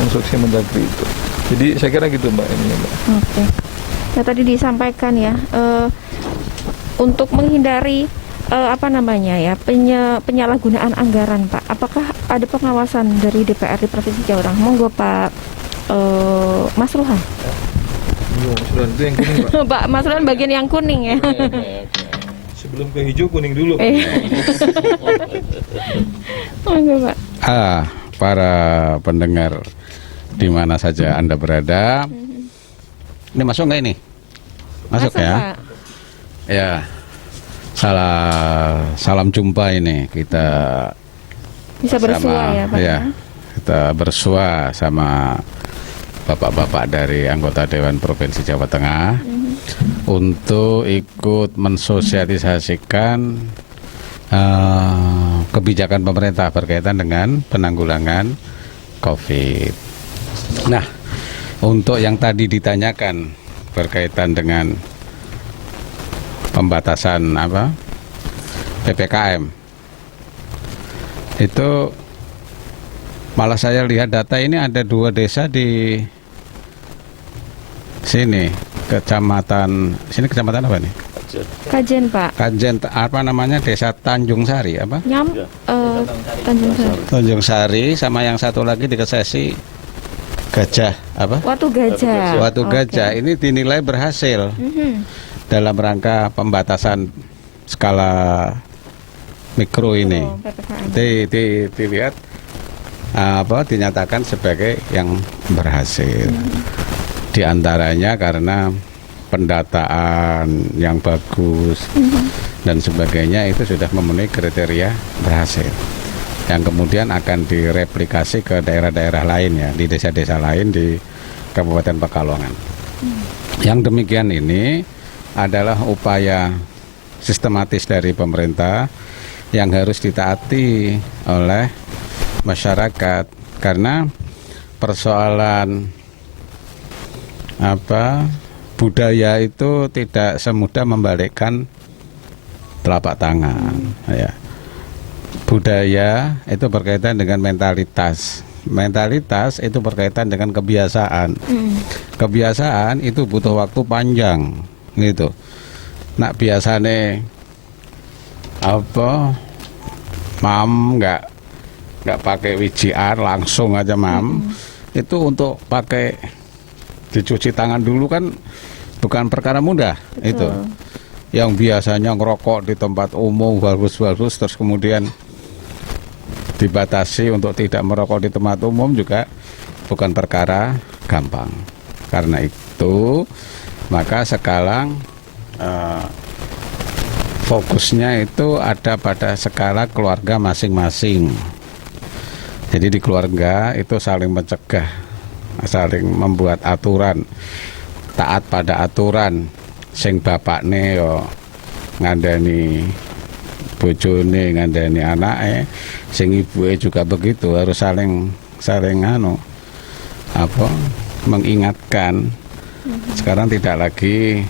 instruksi Mendagri itu. Jadi saya kira gitu Mbak ini Mbak. Oke. Nah tadi disampaikan ya untuk menghindari penyalahgunaan anggaran Pak. Apakah ada pengawasan dari DPRD Provinsi Jawa Tengah? Monggo Pak Mas Ruhan. Mas Ruhan itu yang kuning Pak. Pak Mas Ruhan bagian yang kuning ya. Sebelum ke hijau kuning dulu. Monggo Pak. Para pendengar di mana saja Anda berada. Ini masuk nggak ini? Masuk ya? Pak. Ya. Salam jumpa ini. Kita Bisa bersua ya Pak. Ya, kita bersua sama bapak-bapak dari anggota Dewan Provinsi Jawa Tengah untuk ikut mensosialisasikan kebijakan pemerintah berkaitan dengan penanggulangan COVID. Nah, untuk yang tadi ditanyakan berkaitan dengan pembatasan PPKM, itu malah saya lihat data ini ada 2 desa di sini, kecamatan apa nih? Kajen Pak. Kajen apa namanya, desa Tanjung Sari apa? Tanjung Sari. Tanjung Sari, sama yang satu lagi di Kesesi Gajah apa? Watu Gajah. Watu Gajah ini dinilai berhasil dalam rangka pembatasan skala mikro ini. Dilihat dinyatakan sebagai yang berhasil. Di antaranya karena pendataan yang bagus dan sebagainya itu sudah memenuhi kriteria berhasil, yang kemudian akan direplikasi ke daerah-daerah lain ya, di desa-desa lain di Kabupaten Pekalongan. Yang demikian ini adalah upaya sistematis dari pemerintah yang harus ditaati oleh masyarakat, karena persoalan budaya itu tidak semudah membalikkan telapak tangan ya. Budaya itu berkaitan dengan mentalitas itu berkaitan dengan kebiasaan. Kebiasaan itu butuh waktu panjang gitu. Nak biasane mam nggak pakai WJR langsung aja mam. Itu untuk pakai dicuci tangan dulu kan bukan perkara mudah. Betul. Itu yang biasanya ngerokok di tempat umum bagus-bagus terus kemudian dibatasi untuk tidak merokok di tempat umum juga bukan perkara gampang. Karena itu maka sekarang fokusnya itu ada pada skala keluarga masing-masing. Jadi di keluarga itu saling mencegah, saling membuat aturan, taat pada aturan. Sing bapakne yo ngandani bojone, ngandani anake, sing ibuke juga begitu, harus saling mengingatkan. Sekarang tidak lagi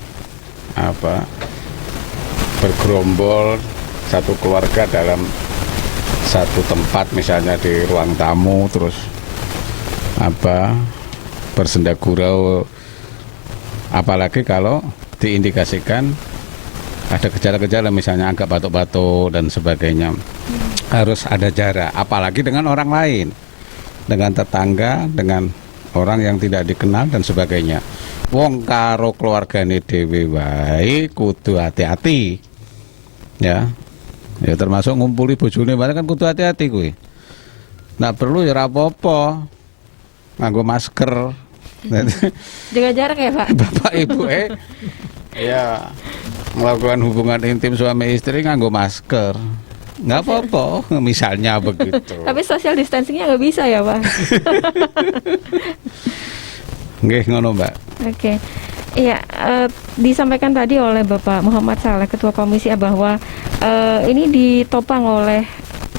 bergerombol satu keluarga dalam satu tempat, misalnya di ruang tamu, terus bersenda gurau, apalagi kalau diindikasikan ada gejala-gejala misalnya agak batuk-batuk dan sebagainya, harus ada jarak, apalagi dengan orang lain, dengan tetangga, dengan orang yang tidak dikenal dan sebagainya. Wong karo keluargane dhewe wae kudu hati-hati. Ya. Ya termasuk ngumpuli bojone bareng kan kudu hati-hati kuwi. Nak perlu ya ora apa-apa. Nganggo masker. Jaga jarak ya, Pak. Bapak Ibu ya melakukan hubungan intim suami istri nganggo masker. Nggak apa-apa, misalnya begitu. Tapi social distancingnya nggak bisa ya, Pak? Nggih ngono, Mbak. Oke. Iya, disampaikan tadi oleh Bapak Muhammad Saleh, Ketua Komisi A, bahwa ini ditopang oleh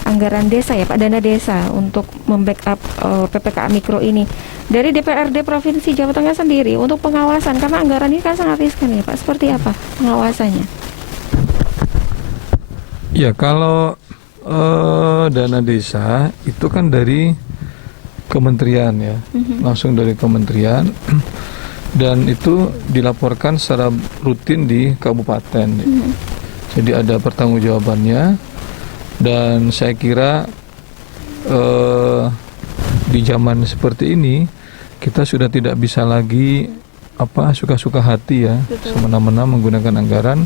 anggaran desa ya Pak, dana desa untuk membackup PPKA Mikro ini. Dari DPRD Provinsi Jawa Tengah sendiri untuk pengawasan, karena anggaran ini kan sangat riskan ya Pak, seperti apa pengawasannya? Ya kalau dana desa itu kan dari kementerian ya, langsung dari kementerian dan itu dilaporkan secara rutin di kabupaten. Jadi ada pertanggungjawabannya dan saya kira di zaman seperti ini kita sudah tidak bisa lagi suka-suka hati ya, semena-mena menggunakan anggaran.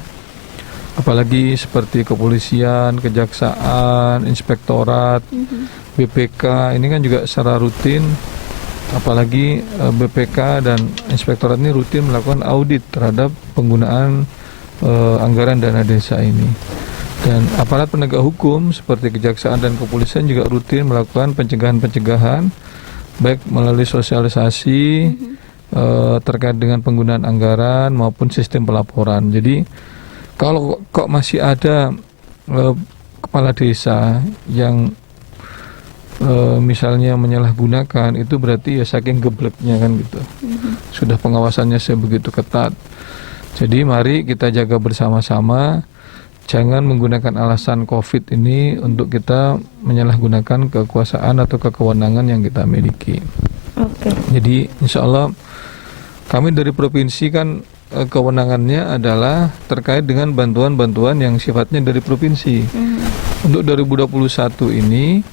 Apalagi seperti kepolisian, kejaksaan, inspektorat, BPK ini kan juga secara rutin, apalagi BPK dan inspektorat ini rutin melakukan audit terhadap penggunaan anggaran dana desa ini. Dan aparat penegak hukum seperti kejaksaan dan kepolisian juga rutin melakukan pencegahan-pencegahan, baik melalui sosialisasi terkait dengan penggunaan anggaran maupun sistem pelaporan. Jadi kalau kok masih ada kepala desa yang misalnya menyalahgunakan, itu berarti ya saking gebleknya kan gitu. Sudah pengawasannya sebegitu ketat. Jadi mari kita jaga bersama-sama, jangan menggunakan alasan COVID ini untuk kita menyalahgunakan kekuasaan atau kewenangan yang kita miliki. Jadi insya Allah kami dari provinsi kan kewenangannya adalah terkait dengan bantuan-bantuan yang sifatnya dari provinsi. Untuk 2021 ini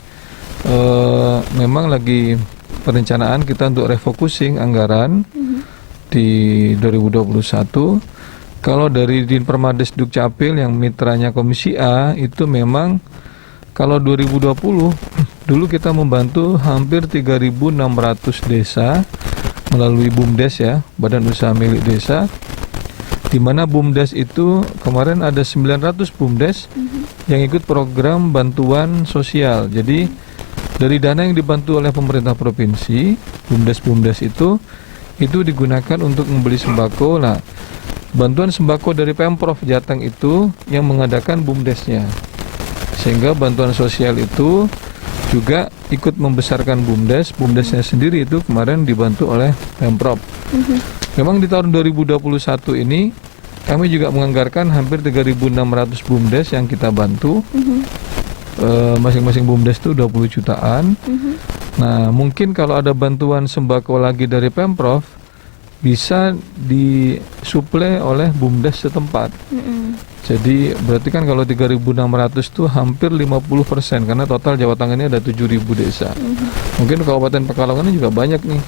memang lagi perencanaan kita untuk refocusing anggaran di 2021. Kalau dari Dinpermades Dukcapil yang mitranya Komisi A itu memang kalau 2020 dulu kita membantu hampir 3.600 desa melalui BUMDes ya, Badan Usaha Milik Desa, di mana BUMDes itu kemarin ada 900 BUMDes yang ikut program bantuan sosial. Jadi dari dana yang dibantu oleh pemerintah provinsi, BUMDes itu digunakan untuk membeli sembako. Nah, bantuan sembako dari Pemprov Jateng itu yang mengadakan BUMDesnya, sehingga bantuan sosial itu juga ikut membesarkan BUMDesnya sendiri itu kemarin dibantu oleh Pemprov. Memang di tahun 2021 ini kami juga menganggarkan hampir 3.600 BUMDes yang kita bantu. Masing-masing BUMDes itu 20 jutaan. Nah, mungkin kalau ada bantuan sembako lagi dari Pemprov bisa disuplai oleh BUMDes setempat. Jadi berarti kan kalau 3.600 itu hampir 50%, karena total Jawa Tengah ini ada 7.000 desa. Mungkin Kabupaten Pekalongan ini juga banyak nih.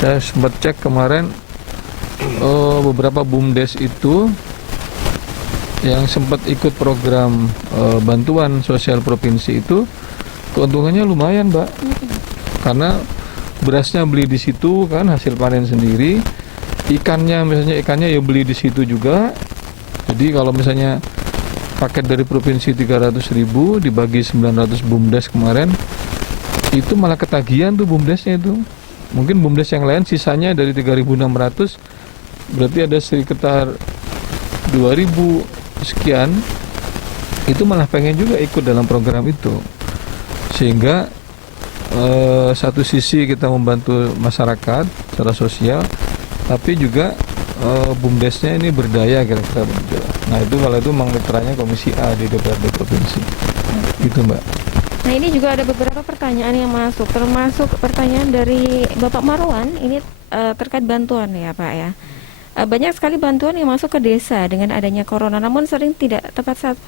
Saya sempat cek kemarin beberapa BUMDes itu yang sempat ikut program bantuan sosial provinsi itu keuntungannya lumayan, Mbak. Karena berasnya beli di situ kan, hasil panen sendiri. Ikannya ya beli di situ juga. Jadi kalau misalnya paket dari provinsi 300.000 dibagi 900 BUMDes kemarin, itu malah ketagihan tuh BUMDesnya itu. Mungkin BUMDes yang lain sisanya dari 3.600 berarti ada sekitar 2.000 sekian, itu malah pengen juga ikut dalam program itu. Sehingga satu sisi kita membantu masyarakat secara sosial, tapi juga BUMDesnya ini berdaya kira-kira begitu. Nah itu kalau itu memang mitranya Komisi A di DPRD Provinsi. Gitu Mbak. Nah ini juga ada beberapa pertanyaan yang masuk, termasuk pertanyaan dari Bapak Marwan, ini terkait bantuan ya Pak ya. banyak sekali bantuan yang masuk ke desa dengan adanya corona, namun sering tidak tepat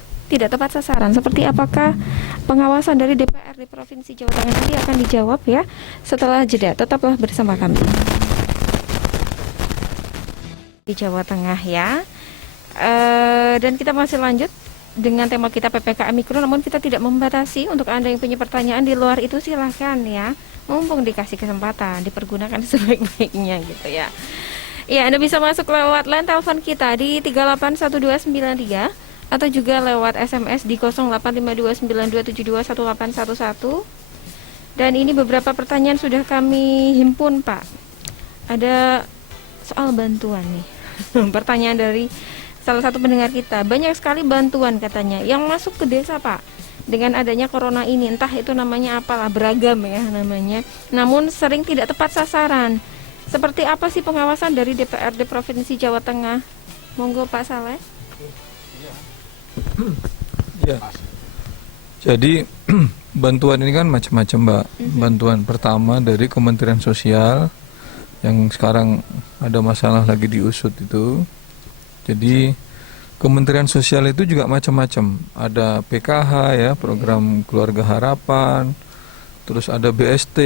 sasaran. Seperti apakah pengawasan dari DPRD Provinsi Jawa Tengah nanti akan dijawab ya setelah jeda. Tetaplah bersama kami di Jawa Tengah ya. Dan kita masih lanjut dengan tema kita PPKM Mikro, namun kita tidak membatasi. Untuk Anda yang punya pertanyaan di luar itu silahkan ya, mumpung dikasih kesempatan, dipergunakan sebaik-baiknya gitu ya. Ya, Anda bisa masuk lewat line telepon kita di 381293 atau juga lewat SMS di 085292721811. Dan ini beberapa pertanyaan sudah kami himpun, Pak. Ada soal bantuan nih. Pertanyaan dari salah satu pendengar kita. Banyak sekali bantuan katanya yang masuk ke desa, Pak. Dengan adanya corona ini, entah itu namanya apalah, beragam ya namanya. Namun sering tidak tepat sasaran. Seperti apa sih pengawasan dari DPRD Provinsi Jawa Tengah? Monggo Pak Saleh. Ya. Jadi bantuan ini kan macam-macam, Mbak. Bantuan pertama dari Kementerian Sosial yang sekarang ada masalah lagi diusut itu. Jadi Kementerian Sosial itu juga macam-macam. Ada PKH ya, program Keluarga Harapan. Terus ada BST.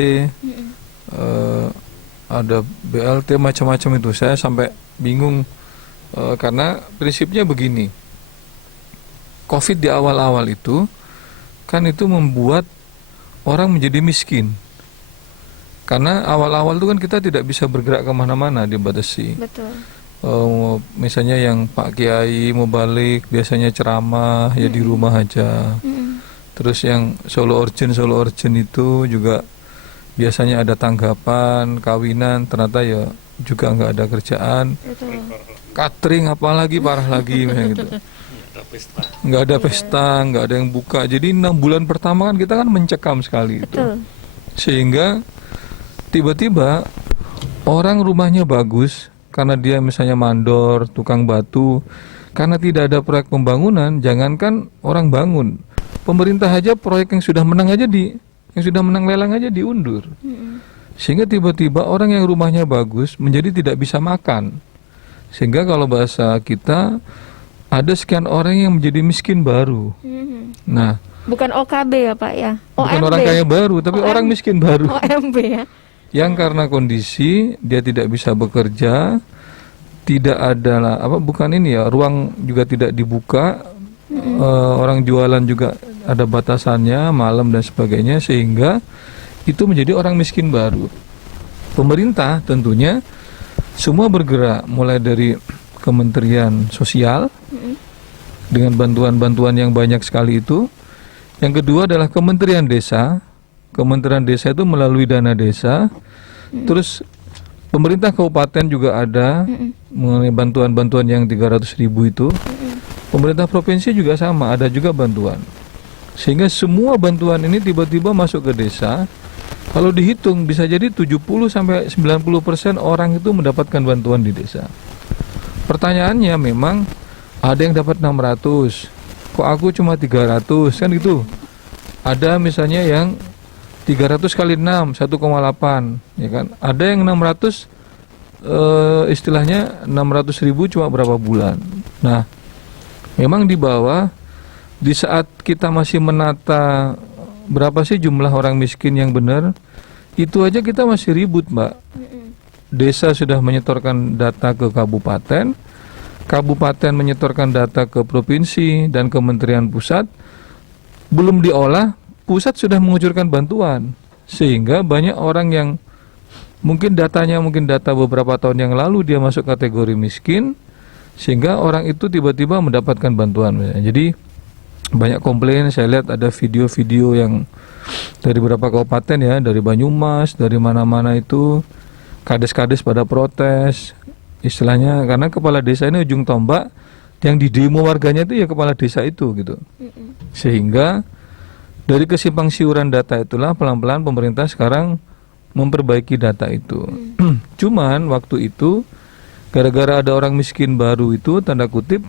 Ada BLT, macam-macam itu. Saya sampai bingung karena prinsipnya begini. COVID di awal-awal itu kan itu membuat orang menjadi miskin. Karena awal-awal itu kan kita tidak bisa bergerak kemana-mana, dibatasi. Betul. Misalnya yang Pak Kiai mau balik biasanya ceramah ya di rumah aja. Terus yang solo urgent itu juga biasanya ada tanggapan, kawinan, ternyata ya juga nggak ada kerjaan. Betul. Catering apalagi parah lagi misalnya gitu. Nggak ada pesta, nggak ada yang buka. Jadi 6 bulan pertama kan kita kan mencekam sekali itu. Betul. Sehingga tiba-tiba orang rumahnya bagus karena dia misalnya mandor, tukang batu, karena tidak ada proyek pembangunan. Jangankan orang bangun, pemerintah aja proyek yang sudah menang lelang aja diundur. Sehingga tiba-tiba orang yang rumahnya bagus menjadi tidak bisa makan. Sehingga kalau bahasa kita ada sekian orang yang menjadi miskin baru. Nah, bukan OKB ya Pak ya? bukan OMB. orang kaya baru, tapi orang miskin baru. OMB ya? Yang karena kondisi dia tidak bisa bekerja, tidak ada ruang juga tidak dibuka, orang jualan juga ada batasannya, malam dan sebagainya, sehingga itu menjadi orang miskin baru. Pemerintah tentunya semua bergerak, mulai dari Kementerian Sosial dengan bantuan-bantuan yang banyak sekali itu. Yang kedua adalah Kementerian Desa. Kementerian Desa itu melalui dana desa. Terus pemerintah kabupaten juga ada mengenai bantuan-bantuan yang 300.000 itu. Pemerintah provinsi juga sama, ada juga bantuan. Sehingga semua bantuan ini tiba-tiba masuk ke desa. Kalau dihitung bisa jadi 70-90% orang itu mendapatkan bantuan di desa. Pertanyaannya memang ada yang dapat 600, kok aku cuma 300, kan gitu. Ada misalnya yang 300 kali 6, 1,8, ya kan. Ada yang 600, istilahnya 600.000 cuma berapa bulan. Nah, memang di bawah, di saat kita masih menata berapa sih jumlah orang miskin yang benar, itu aja kita masih ribut, Mbak. Desa sudah menyetorkan data ke kabupaten, kabupaten menyetorkan data ke provinsi dan kementerian pusat, belum diolah, pusat sudah mengucurkan bantuan. Sehingga banyak orang yang mungkin data beberapa tahun yang lalu dia masuk kategori miskin, sehingga orang itu tiba-tiba mendapatkan bantuan. Jadi banyak komplain, saya lihat ada video-video yang dari beberapa kabupaten ya, dari Banyumas, dari mana-mana itu, kades-kades pada protes, istilahnya karena kepala desa ini ujung tombak, yang di demo warganya itu ya kepala desa itu gitu. Sehingga dari kesimpang siuran data itulah pelan-pelan pemerintah sekarang memperbaiki data itu. Cuman waktu itu gara-gara ada orang miskin baru itu, tanda kutip,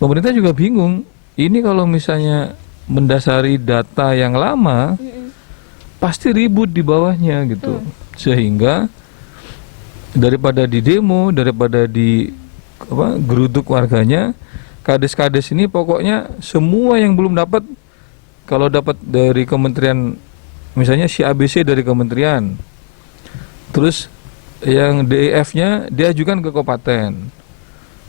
pemerintah juga bingung. Ini kalau misalnya mendasari data yang lama, pasti ribut di bawahnya gitu. Sehingga daripada di demo, daripada di geruduk warganya, kades-kades ini pokoknya semua yang belum dapat, kalau dapat dari kementerian, misalnya si ABC dari kementerian, terus yang DEF-nya diajukan ke kabupaten,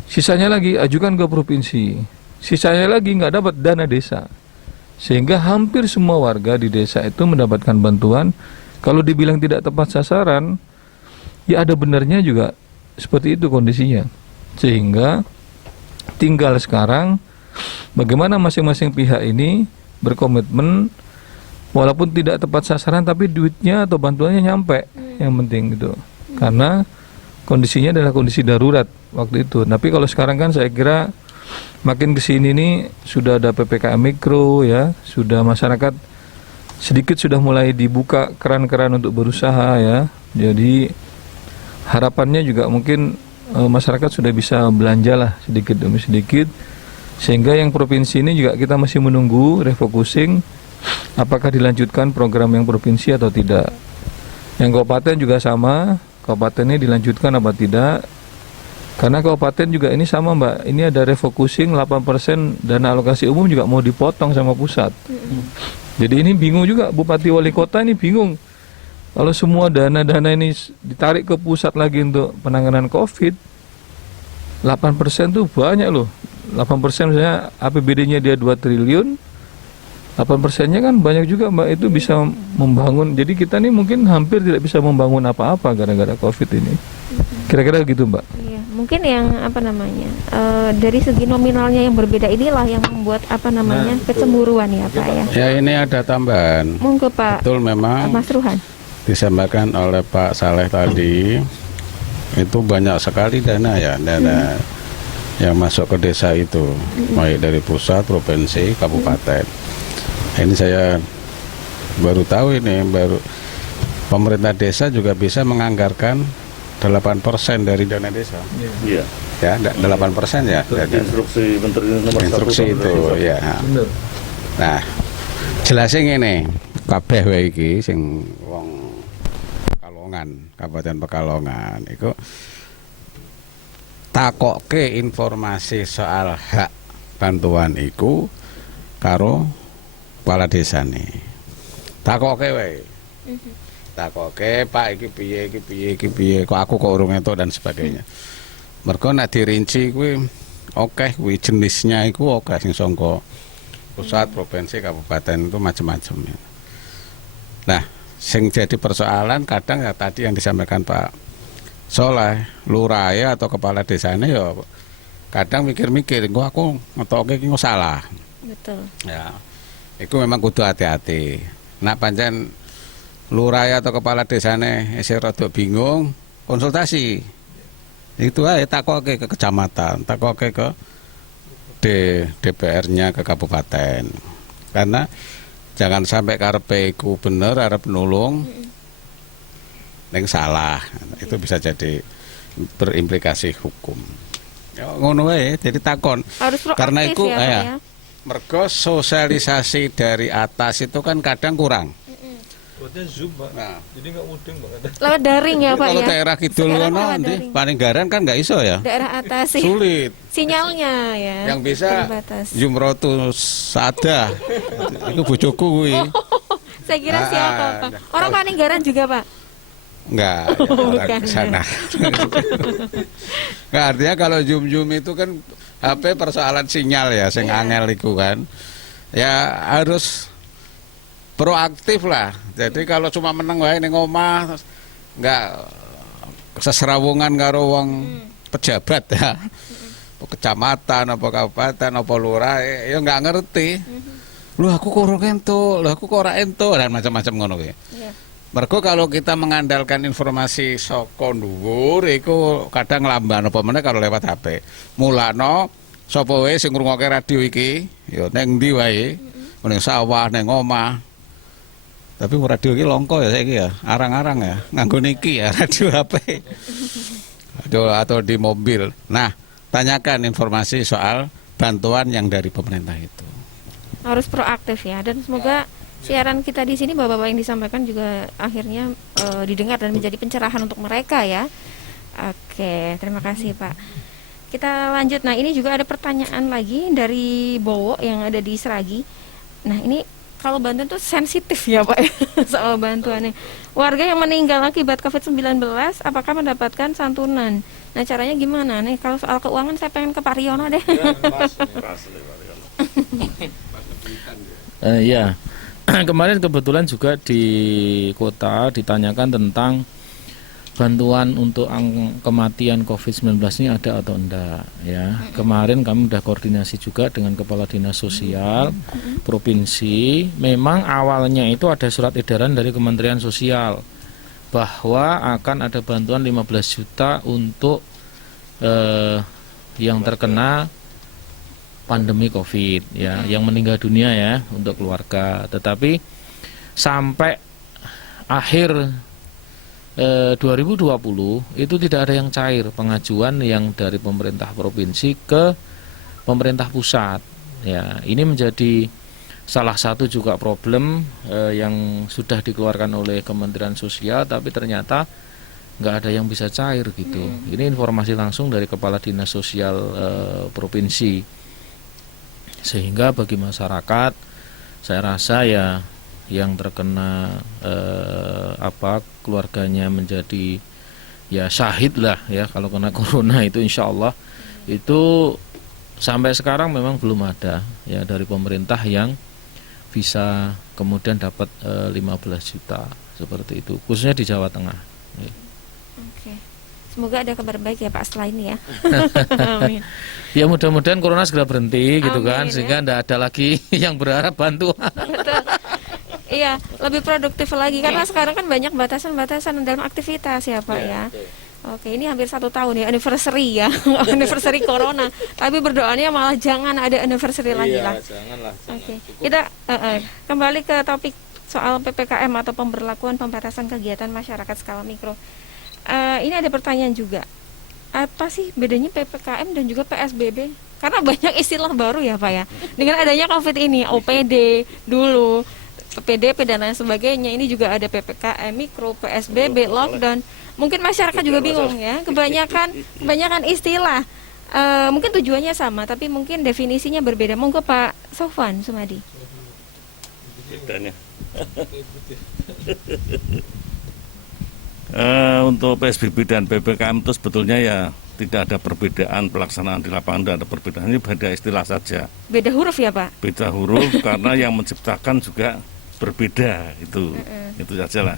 sisanya lagi ajukan ke provinsi, sisanya lagi nggak dapat dana desa, sehingga hampir semua warga di desa itu mendapatkan bantuan. Kalau dibilang tidak tepat sasaran, ya ada benarnya juga seperti itu kondisinya. Sehingga tinggal sekarang bagaimana masing-masing pihak ini berkomitmen, walaupun tidak tepat sasaran tapi duitnya atau bantuannya nyampe, yang penting gitu. Karena kondisinya adalah kondisi darurat waktu itu. Tapi kalau sekarang kan saya kira makin kesini nih sudah ada PPKM mikro ya, sudah masyarakat sedikit sudah mulai dibuka keran-keran untuk berusaha ya. Jadi harapannya juga mungkin masyarakat sudah bisa belanja lah sedikit demi sedikit, sehingga yang provinsi ini juga kita masih menunggu refocusing apakah dilanjutkan program yang provinsi atau tidak. Yang kabupaten juga sama, kabupaten ini dilanjutkan apa tidak, karena kabupaten juga ini sama Mbak, ini ada refocusing 8% dana alokasi umum juga mau dipotong sama pusat. Jadi ini bingung juga, Bupati Wali Kota ini bingung. Kalau semua dana-dana ini ditarik ke pusat lagi untuk penanganan COVID, 8% tuh banyak loh. 8% misalnya APBD-nya dia 2 triliun, 8%-nya kan banyak juga Mbak, itu bisa membangun. Jadi kita nih mungkin hampir tidak bisa membangun apa-apa gara-gara COVID ini. Kira-kira gitu Mbak. Iya, mungkin yang dari segi nominalnya yang berbeda inilah yang membuat kecemburuan ya Pak ya. Ya ini ada tambahan. Monggo Pak. Betul memang Mas Ruhan. Disampaikan oleh Pak Saleh tadi, itu banyak sekali dana yang masuk ke desa itu, baik dari pusat, provinsi, kabupaten. Ini saya baru tahu ini, pemerintah desa juga bisa menganggarkan 8% dari dana desa. Iya. Ya, 8% ya. Instruksi Menteri nomor 1 Instruksi itu ya. Nah, jelasin ini kabeh wae iki sing wong Pekalongan, Kabupaten Pekalongan iku takoke informasi soal hak bantuan iku karo kepala desa nih. Takoke wae. Takoke Pak iki piye kok aku kok urung entuk dan sebagainya. Mergo nek dirinci kuwi akeh kuwi jenisnya iku akeh sing sangka pusat, provinsi, kabupaten itu macam-macam. Nah, sing jadi persoalan kadang ya tadi yang disampaikan Pak Soleh, lurah atau kepala desanya ya kadang mikir-mikir, aku ngetoke iki salah. Betul. Ya. Itu memang kudu hati-hati. Nak pancen lurah atau kepala desanya isih rada bingung, konsultasi. Itu aja takoke ke kecamatan, takoke ke DPR-nya ke kabupaten. Karena jangan sampai karepe iku bener arep nulung ning salah. Itu bisa jadi berimplikasi hukum. Ya ngono wae, jadi takon. Karena iku ya. Mergo sosialisasi dari atas itu kan kadang kurang. Zoom Pak. Nah, jadi nggak mudeng Pak. Lewat daring ya Pak kalau ya. daerah kidul kono Paninggaran kan nggak iso ya. Daerah atas sih. Sulit. Sinyalnya ya. Yang bisa Jumrotus Sada. Itu bojoku kuwi. Saya kira siapa Pak? Orang Paninggaran juga Pak. Enggak, ke sana. Nggak, artinya kalau Zoom itu kan HP persoalan sinyal ya, sing angel iku kan. Ya harus proaktif lah. Jadi kalau cuma meneng wae ning omah enggak seserawungan karo wong pejabat ya. Kecamatan apa kabupaten apa lurah ya enggak ngerti. Lu aku kok ora entuk, aku kok ora entuk dan macam-macam ngono kuwi. Mergo kalau kita mengandalkan informasi saka dhuwur iku kadang lamban apa meneh kalau lewat HP. Mulane sapa wae sing ngrungokke radio iki ya ning ndi wae, ning sawah, ning omah. Tapi radio ini longko ya saiki ya, arang-arang ya, nganggo niki ya radio HP. Atau di mobil. Nah, tanyakan informasi soal bantuan yang dari pemerintah itu. Harus proaktif ya, dan semoga siaran kita di sini Bapak-bapak yang disampaikan juga akhirnya didengar dan menjadi pencerahan untuk mereka ya. Oke, terima kasih Pak. Kita lanjut. Nah, ini juga ada pertanyaan lagi dari Bowo yang ada di Seragi. Nah, ini kalau bantuan tuh sensitif ya Pak ya, soal bantuannya. Warga yang meninggal akibat COVID-19 apakah mendapatkan santunan? Nah, caranya gimana nih? Kalau soal keuangan saya pengen ke Pak Riono deh. Ya, kemarin kebetulan juga di kota ditanyakan tentang bantuan untuk kematian COVID-19 ini ada atau enggak ya. Kemarin kami sudah koordinasi juga dengan Kepala Dinas Sosial Provinsi. Memang awalnya itu ada surat edaran dari Kementerian Sosial bahwa akan ada bantuan 15 juta untuk yang terkena pandemi COVID ya, yang meninggal dunia ya, untuk keluarga. Tetapi sampai akhir 2020 itu tidak ada yang cair pengajuan yang dari pemerintah provinsi ke pemerintah pusat ya. Ini menjadi salah satu juga problem yang sudah dikeluarkan oleh Kementerian Sosial, tapi ternyata nggak ada yang bisa cair gitu. Ini informasi langsung dari Kepala Dinas Sosial Provinsi, sehingga bagi masyarakat saya rasa ya yang terkena keluarganya menjadi ya syahid lah ya kalau kena corona itu, insya Allah itu sampai sekarang memang belum ada ya dari pemerintah yang bisa kemudian dapat 15 juta seperti itu, khususnya di Jawa Tengah. Oke. Semoga ada kabar baik ya Pak setelah ini ya. Amin. Ya mudah-mudahan corona segera berhenti gitu kan, Amin, sehingga tidak ada lagi yang berharap bantuan. Betul. Iya, lebih produktif lagi karena sekarang kan banyak batasan-batasan dalam aktivitas ya Pak ya. Oke, ini hampir 1 tahun ya anniversary ya, anniversary corona. Tapi berdoanya malah jangan ada anniversary lagi lah. Janganlah. Oke, kita kembali ke topik soal PPKM atau pemberlakuan pembatasan kegiatan masyarakat skala mikro. Ini ada pertanyaan juga. Apa sih bedanya PPKM dan juga PSBB? Karena banyak istilah baru ya Pak ya. Dengan adanya COVID ini, OPD dulu, PDP dan lain sebagainya. Ini juga ada PPKM mikro, PSBB, lockdown. Mungkin masyarakat juga bingung ya. Kebanyakan istilah. Mungkin tujuannya sama, tapi mungkin definisinya berbeda. Monggo Pak Sofwan Sumadi. Bedanya. Untuk PSBB dan PPKM itu sebetulnya ya tidak ada perbedaan pelaksanaan di lapangan, tidak ada perbedaan, ini beda istilah saja. Beda huruf ya Pak? Beda huruf karena yang menciptakan juga berbeda, itu saja lah.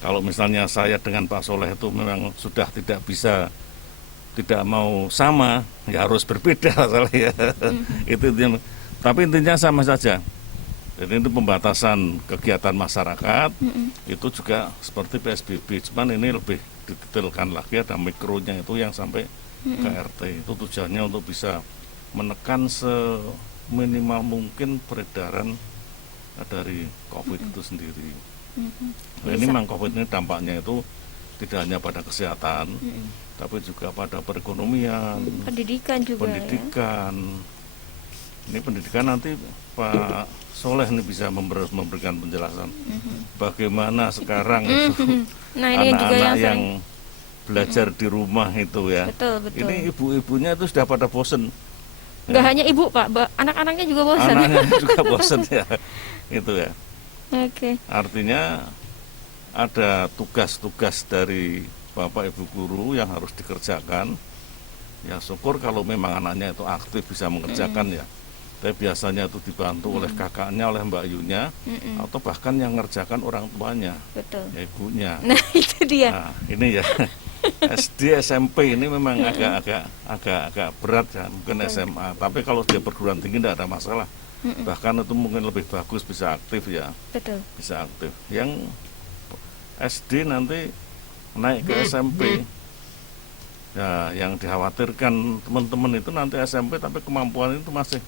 Kalau misalnya saya dengan Pak Soleh itu memang sudah tidak mau sama, ya harus berbeda ya. Itu intinya. Tapi intinya sama saja. Jadi itu pembatasan kegiatan masyarakat, itu juga seperti PSBB, cuman ini lebih didetailkan lagi, ada mikronya itu yang sampai ke RT. Itu tujuannya untuk bisa menekan seminimal mungkin peredaran dari COVID itu sendiri. Nah, ini memang COVID ini dampaknya itu tidak hanya pada kesehatan, tapi juga pada perekonomian, pendidikan juga. pendidikan. Ini pendidikan nanti Pak Soleh ini bisa memberikan penjelasan bagaimana sekarang itu Nah, ini juga anak-anak yang yang belajar di rumah itu ya. Betul. Ini ibu-ibunya itu sudah pada bosen. Nggak hanya ibu Pak, anak-anaknya juga bosan. Anaknya juga bosen ya. Itu ya. Oke. Artinya ada tugas-tugas dari Bapak Ibu guru yang harus dikerjakan. Ya syukur kalau memang anaknya itu aktif bisa mengerjakan ya. Tapi biasanya itu dibantu oleh kakaknya, oleh Mbak Yunya, atau bahkan yang ngerjakan orang tuanya, Betul. ya ibunya. Nah, itu dia. Nah, ini ya SD, SMP ini memang agak berat ya, mungkin SMA. Tapi kalau dia perguruan tinggi tidak ada masalah. Bahkan itu mungkin lebih bagus, bisa aktif ya. Betul. Bisa aktif. Yang SD nanti naik ke SMP. Ya, yang dikhawatirkan teman-teman itu nanti SMP tapi kemampuan itu masih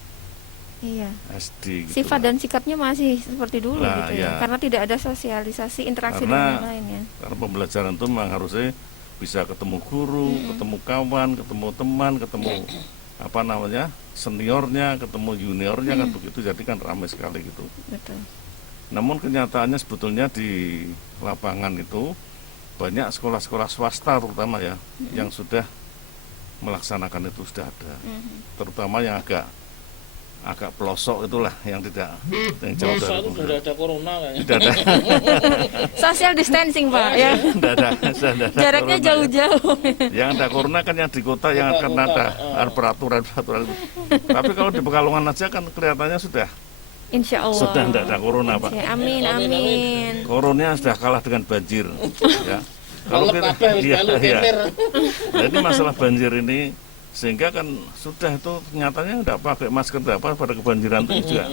Iya. SD gitu. Sifat dan sikapnya masih seperti dulu Nah, gitu ya. ya. Karena tidak ada sosialisasi interaksi Karena- dengan yang lain ya. Karena pembelajaran itu memang harusnya bisa ketemu guru, ketemu kawan, ketemu teman, ketemu seniornya, ketemu juniornya kan begitu, jadi kan ramai sekali gitu. Betul. Namun kenyataannya sebetulnya di lapangan itu banyak sekolah-sekolah swasta terutama ya yang sudah melaksanakan itu sudah ada, terutama yang agak pelosok itulah yang tidak yang jauh Masa dari itu sudah ada corona kayaknya. tidak ada Social distancing Pak ya. tidak ada Jaraknya corona, jauh-jauh. yang ada corona kan yang di kota yang akan ada peraturan. Tapi kalau di Pekalongan aja kan kelihatannya sudah Insya Allah. tidak ada corona Pak. Ya, amin. Corona sudah kalah dengan banjir. Ya. Kalau Kalau kita, nah ini masalah banjir ini sehingga kan sudah itu nyatanya tidak pakai masker tidak apa pada kebanjiran itu juga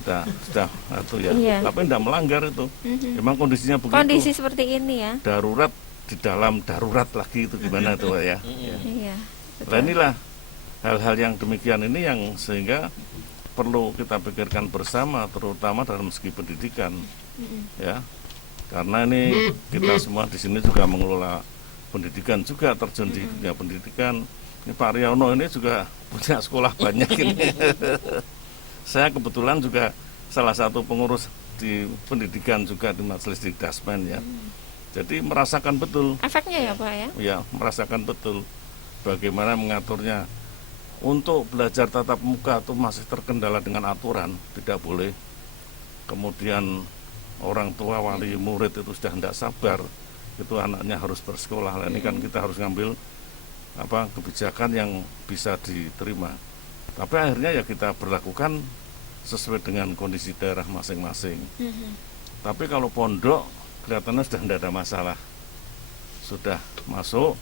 sudah itu ya. Iya. Tapi tidak melanggar itu. Memang kondisinya begitu. Kondisi seperti ini ya. Darurat di dalam darurat lagi itu gimana itu Pak ya. Iya. Nah inilah hal-hal yang demikian ini yang sehingga perlu kita pikirkan bersama, terutama dalam segi pendidikan, ya. Karena ini kita semua di sini juga mengelola pendidikan juga, terjun di dunia pendidikan. Ini Pak Riono ini juga punya sekolah banyak ini. Saya kebetulan juga salah satu pengurus di pendidikan juga di Majelis Dikdasmen ya. Jadi merasakan betul. Efeknya ya Pak ya. Ya, merasakan betul bagaimana mengaturnya. Untuk belajar tatap muka itu masih terkendala dengan aturan, tidak boleh. Kemudian orang tua wali murid itu sudah tidak sabar, itu anaknya harus bersekolah. Nah, ini kan kita harus ngambil kebijakan yang bisa diterima. Tapi akhirnya ya kita berlakukan sesuai dengan kondisi daerah masing-masing. Tapi kalau pondok kelihatannya sudah tidak ada masalah, sudah masuk,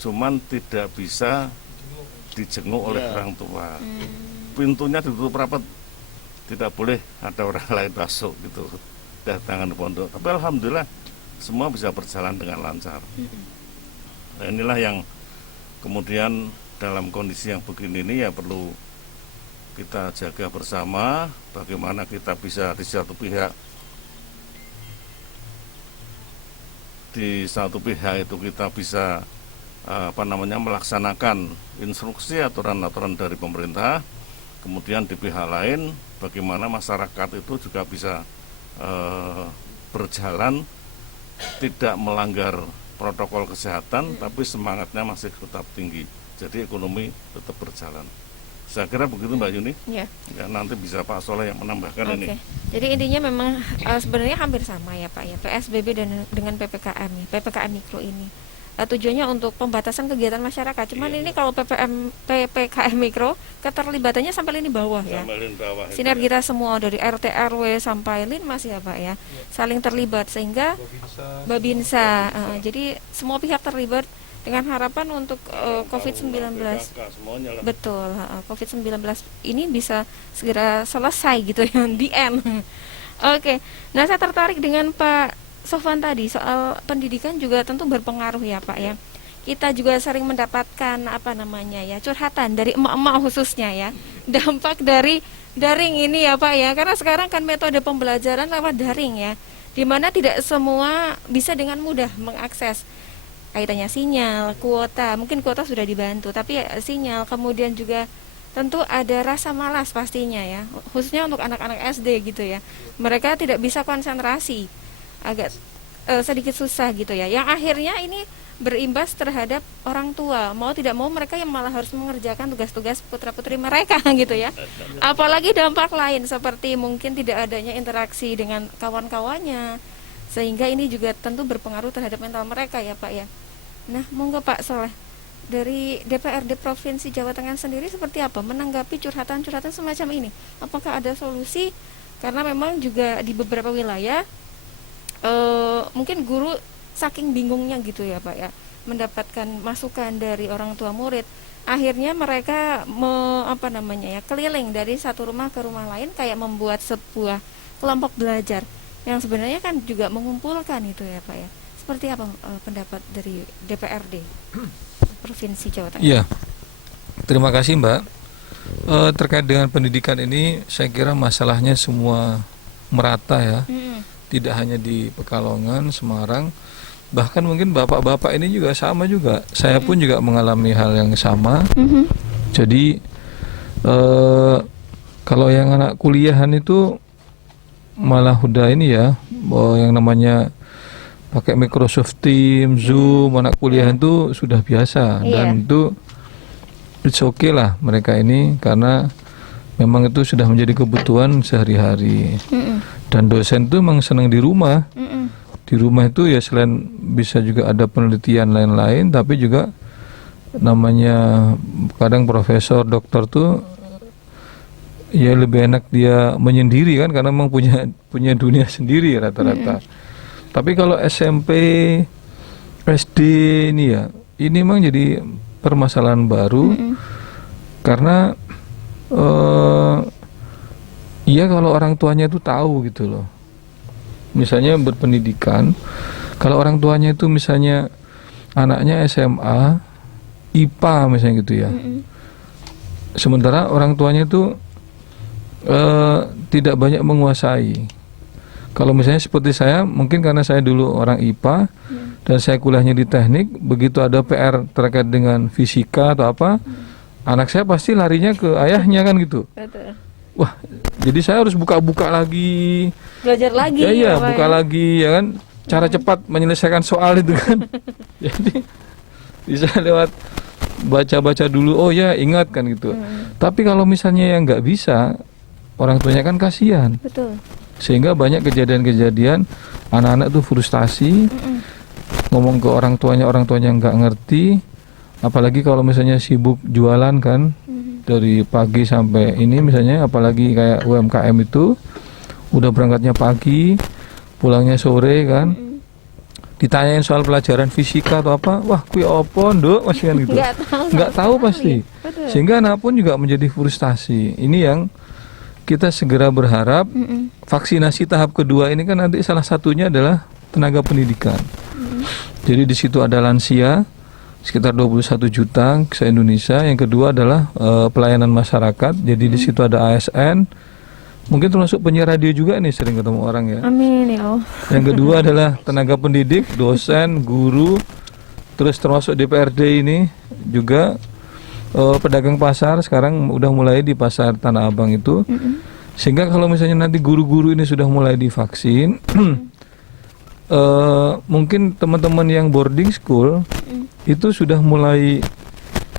cuman tidak bisa dijenguk oleh orang tua. Pintunya ditutup rapat, tidak boleh ada orang lain masuk gitu, datangan pondok. Tapi alhamdulillah semua bisa berjalan dengan lancar. Nah, inilah yang kemudian dalam kondisi yang begini ini ya perlu kita jaga bersama, bagaimana kita bisa di satu pihak itu kita bisa melaksanakan instruksi aturan-aturan dari pemerintah, kemudian di pihak lain bagaimana masyarakat itu juga bisa berjalan tidak melanggar protokol kesehatan, tapi semangatnya masih tetap tinggi, jadi ekonomi tetap berjalan. Saya kira begitu Mbak Yuni. Ya, nanti bisa Pak Soleh yang menambahkan ini. Jadi intinya memang sebenarnya hampir sama ya Pak ya, PSBB dan dengan PPKM mikro ini. Tujuannya untuk pembatasan kegiatan masyarakat. Cuman ini kalau PPKM mikro keterlibatannya sampai lini bawah ya. Sinergitas semua dari RT RW sampai linmas ya Pak ya. Saling terlibat sehingga Babinsa. Jadi semua pihak terlibat dengan harapan untuk COVID-19. Betul, COVID-19 ini bisa segera selesai gitu ya, di end. Oke. Nah, saya tertarik dengan Pak Sofwan tadi soal pendidikan juga tentu berpengaruh ya Pak ya. Kita juga sering mendapatkan curhatan dari emak-emak khususnya ya. Dampak dari daring ini ya Pak ya. Karena sekarang kan metode pembelajaran lewat daring ya. Dimana tidak semua bisa dengan mudah mengakses kaitannya sinyal, kuota. Mungkin kuota sudah dibantu, tapi sinyal kemudian juga tentu ada rasa malas pastinya ya. Khususnya untuk anak-anak SD gitu ya. Mereka tidak bisa konsentrasi. Agak sedikit susah gitu ya, yang akhirnya ini berimbas terhadap orang tua, mau tidak mau mereka yang malah harus mengerjakan tugas-tugas putra-putri mereka gitu ya. Apalagi dampak lain seperti mungkin tidak adanya interaksi dengan kawan-kawannya, sehingga ini juga tentu berpengaruh terhadap mental mereka ya Pak ya. Nah, monggo Pak Soleh, dari DPRD Provinsi Jawa Tengah sendiri seperti apa menanggapi curhatan-curhatan semacam ini? Apakah ada solusi? Karena memang juga di beberapa wilayah mungkin guru saking bingungnya gitu ya Pak ya, mendapatkan masukan dari orang tua murid, akhirnya mereka keliling dari satu rumah ke rumah lain, kayak membuat sebuah kelompok belajar yang sebenarnya kan juga mengumpulkan itu ya Pak ya. Seperti apa pendapat dari DPRD Provinsi Jawa Tengah? Iya, terima kasih Mbak. Terkait dengan pendidikan ini, saya kira masalahnya semua merata ya. Tidak hanya di Pekalongan, Semarang, bahkan mungkin bapak-bapak ini juga sama juga. Saya pun juga mengalami hal yang sama. Jadi kalau yang anak kuliahan itu malah udah ini ya, yang namanya pakai Microsoft Teams, Zoom, anak kuliah itu sudah biasa. Iya. Dan itu it's okay lah mereka ini, karena memang itu sudah menjadi kebutuhan sehari-hari. Dan dosen tuh memang senang di rumah. Di rumah itu ya selain bisa juga ada penelitian lain-lain, tapi juga namanya kadang profesor, dokter tuh ya lebih enak dia menyendiri kan, karena memang punya dunia sendiri rata-rata. Tapi kalau SMP, SD ini ya, ini memang jadi permasalahan baru karena ya kalau orang tuanya itu tahu gitu loh. Misalnya berpendidikan, kalau orang tuanya itu misalnya anaknya SMA, IPA misalnya gitu ya. Sementara orang tuanya itu tidak banyak menguasai. Kalau misalnya seperti saya, mungkin karena saya dulu orang IPA dan saya kuliahnya di teknik, begitu ada PR terkait dengan fisika atau apa, anak saya pasti larinya ke ayahnya kan gitu. Betul. Wah, jadi saya harus buka-buka lagi. Belajar lagi. Iya, Pak, buka lagi ya kan. Cara cepat menyelesaikan soal itu kan. Jadi bisa lewat baca-baca dulu, oh ya ingat kan gitu. Tapi kalau misalnya yang nggak bisa, orang tuanya kan kasihan. Betul. Sehingga banyak kejadian-kejadian anak-anak tuh frustasi, ngomong ke orang tuanya nggak ngerti, apalagi kalau misalnya sibuk jualan kan, dari pagi sampai ini misalnya, apalagi kayak UMKM itu udah berangkatnya pagi, pulangnya sore kan, ditanyain soal pelajaran fisika atau apa, wah kui opo nduk masih kan gitu, nggak tahu pasti. Betul. Sehingga anak pun juga menjadi frustasi. Ini yang kita segera berharap vaksinasi tahap kedua ini kan nanti salah satunya adalah tenaga pendidikan. Jadi di situ ada lansia sekitar 21 juta se-Indonesia. Yang kedua adalah pelayanan masyarakat. Jadi di situ ada ASN. Mungkin termasuk penyiar radio juga nih, sering ketemu orang ya. Amin ya Allah. Yang kedua adalah tenaga pendidik, dosen, guru, terus termasuk DPRD ini juga. Pedagang pasar sekarang udah mulai di pasar Tanah Abang itu, sehingga kalau misalnya nanti guru-guru ini sudah mulai divaksin, mungkin teman-teman yang boarding school itu sudah mulai,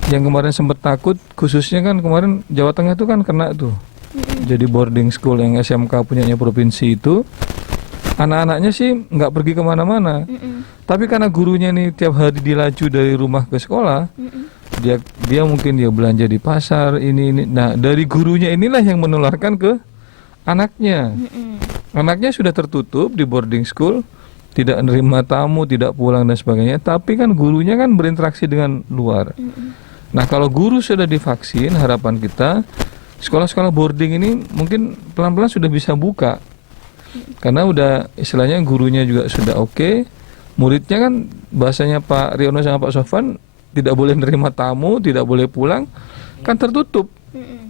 yang kemarin sempat takut, khususnya kan kemarin Jawa Tengah itu kan kena tuh, jadi boarding school yang SMK punyanya provinsi itu, anak-anaknya sih nggak pergi kemana-mana, tapi karena gurunya nih tiap hari dilaju dari rumah ke sekolah. Dia mungkin dia belanja di pasar ini. Nah, dari gurunya inilah yang menularkan ke anaknya. Anaknya sudah tertutup di boarding school, tidak menerima tamu, tidak pulang dan sebagainya, tapi kan gurunya kan berinteraksi dengan luar. Nah, kalau guru sudah divaksin, harapan kita sekolah-sekolah boarding ini mungkin pelan-pelan sudah bisa buka. Karena udah istilahnya gurunya juga sudah oke. Muridnya kan bahasanya Pak Riono sama Pak Sofwan, tidak boleh menerima tamu, tidak boleh pulang, kan tertutup,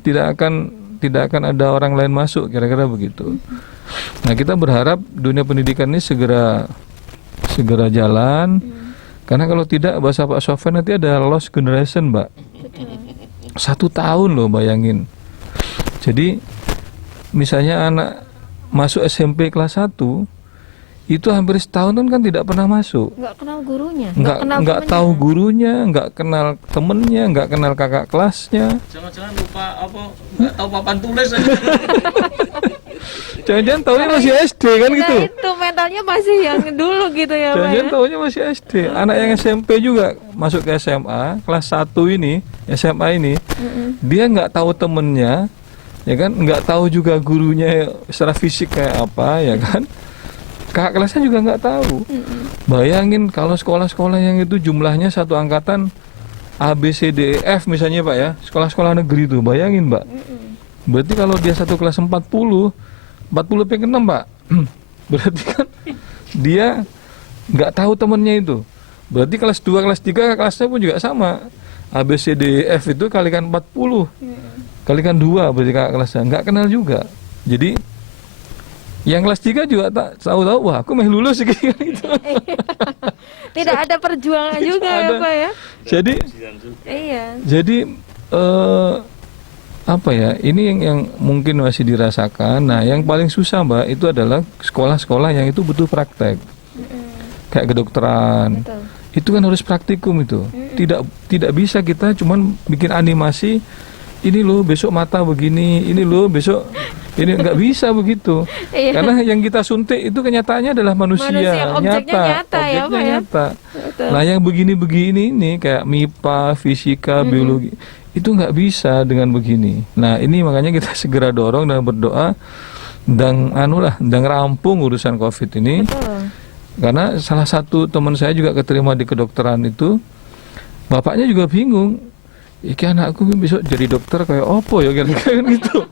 tidak akan ada orang lain masuk, kira-kira begitu. Nah, kita berharap dunia pendidikan ini segera jalan, karena kalau tidak bahasa Pak Sofyan nanti ada lost generation, Mbak. 1 tahun loh, bayangin. Jadi misalnya anak masuk SMP kelas 1 itu hampir setahun kan tidak pernah masuk, Nggak kenal gurunya, nggak tahu gurunya, nggak kenal temennya, nggak kenal kakak kelasnya. Jangan-jangan lupa apa, nggak tahu papan tulis aja. Jangan-jangan taunya masih SD kan Nah, gitu. itu mentalnya masih yang dulu gitu ya, Pak. Jangan-jangan taunya masih SD. Anak yang SMP juga masuk ke SMA kelas 1 ini, SMA ini, dia nggak tahu temennya, ya kan, nggak tahu juga gurunya secara fisik kayak apa, ya kan. Kakak kelasnya juga nggak tahu. Bayangin kalau sekolah-sekolah yang itu jumlahnya satu angkatan A, B, C, D, E, F misalnya Pak ya, sekolah-sekolah negeri itu, bayangin Mbak. Berarti kalau dia satu kelas 40 per 6 Pak, berarti kan dia nggak tahu temennya itu. Berarti kelas 2, kelas 3 kelasnya pun juga sama. A, B, C, D, E, F itu kalikan 40, kalikan 2 berarti kakak kelasnya, nggak kenal juga. Jadi yang kelas 3 juga tak tahu-tahu, wah aku mau lulus gitu. Tidak ada perjuangan juga ya, Pak ya. Jadi Iya. Jadi apa ya? Ini yang mungkin masih dirasakan. Nah, yang paling susah Mbak itu adalah sekolah-sekolah yang itu butuh praktek. kayak kedokteran. Betul. Itu kan harus praktikum itu. Tidak bisa kita cuman bikin animasi, ini loh besok mata begini, ini loh besok ini nggak bisa begitu. Iya. Karena yang kita suntik itu kenyataannya adalah manusia, objeknya nyata ya, Pak ya? nyata. Betul. Nah, yang begini-begini ini kayak MIPA, fisika, biologi itu nggak bisa dengan begini. Nah, ini makanya kita segera dorong dan berdoa dan rampung urusan COVID ini. Betul. Karena salah satu teman saya juga keterima di kedokteran itu, bapaknya juga bingung. Iki anakku besok jadi dokter kayak opo ya kira-kira gitu.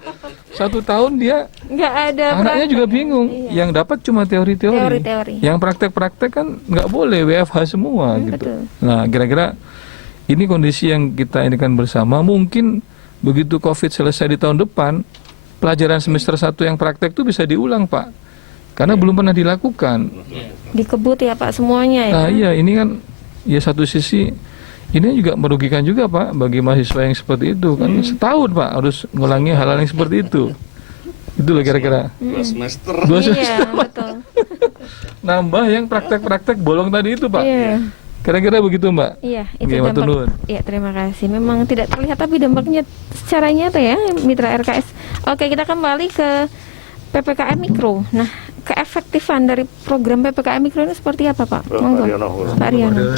1 tahun dia Nggak ada anaknya praktek. juga bingung. Iya. Yang dapat cuma teori-teori. Teori-teori. Yang praktek-praktek kan nggak boleh WFH semua gitu. Betul. Nah, kira-kira ini kondisi yang kita ini kan bersama. Mungkin begitu COVID selesai di tahun depan, pelajaran semester 1 yang praktek itu bisa diulang, Pak. Karena belum pernah dilakukan. Dikebut ya Pak semuanya ya. Nah, iya ini kan ya satu sisi ini juga merugikan juga Pak bagi mahasiswa yang seperti itu kan setahun Pak harus ngulangi hal-hal yang seperti itu. Itu loh kira-kira. 2 semester. 2 Iya, semester. betul. Nambah yang praktek-praktek bolong tadi itu Pak. Iya. Kira-kira begitu Mbak. Iya, itu Oke, matur nuwun. Iya, terima kasih. Memang tidak terlihat tapi dampaknya secara nyata ya, Mitra RKS. Oke, kita kembali ke PPKM Mikro. Nah, keefektifan dari program PPKM Mikro ini seperti apa, Pak? Monggo. Pak Riano.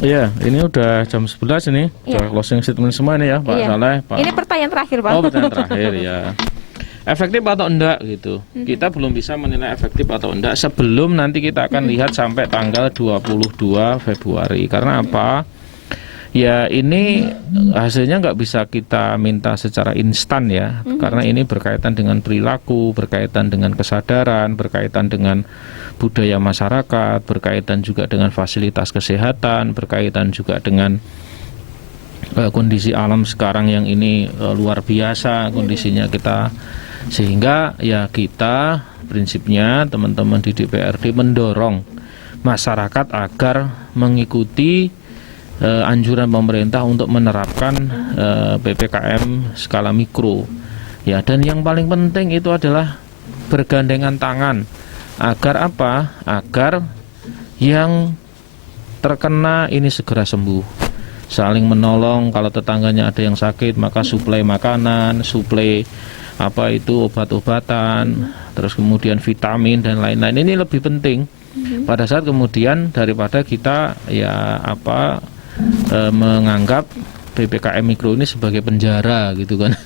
Iya, ini udah jam 11 ini. Iya. Udah closing statement semua ini ya, Pak Iya. Saleh, Pak. Ini pertanyaan terakhir, Pak. Oh, pertanyaan terakhir ya. Efektif atau enggak gitu. Kita belum bisa menilai efektif atau enggak sebelum nanti kita akan lihat sampai tanggal 22 Februari. Karena apa? Ya ini hasilnya nggak bisa kita minta secara instan ya, karena ini berkaitan dengan perilaku, berkaitan dengan kesadaran, berkaitan dengan budaya masyarakat, berkaitan juga dengan fasilitas kesehatan, berkaitan juga dengan kondisi alam sekarang yang ini luar biasa kondisinya kita, sehingga ya kita prinsipnya teman-teman di DPRD mendorong masyarakat agar mengikuti anjuran pemerintah untuk menerapkan PPKM skala mikro ya, dan yang paling penting itu adalah bergandengan tangan agar apa? Agar yang terkena ini segera sembuh, saling menolong. Kalau tetangganya ada yang sakit maka suplai makanan, suplai apa itu obat-obatan, terus kemudian vitamin dan lain-lain. Ini lebih penting pada saat kemudian daripada kita ya apa menganggap PPKM Mikro ini sebagai penjara gitu kan.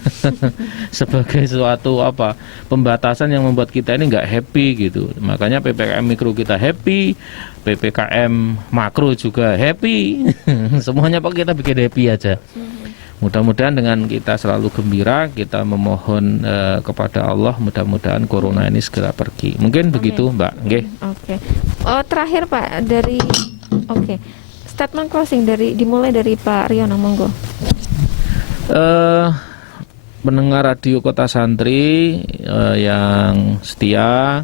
Sebagai suatu apa pembatasan yang membuat kita ini nggak happy gitu. Makanya PPKM Mikro kita happy, PPKM Makro juga happy. Semuanya Pak kita bikin happy aja. Mudah-mudahan dengan kita selalu gembira, kita memohon kepada Allah, mudah-mudahan corona ini segera pergi. Mungkin begitu Mbak. Nggih. Oke. Oh, terakhir Pak dari statement closing dimulai dari Pak Riono, monggo. Pendengar radio Kota Santri yang setia,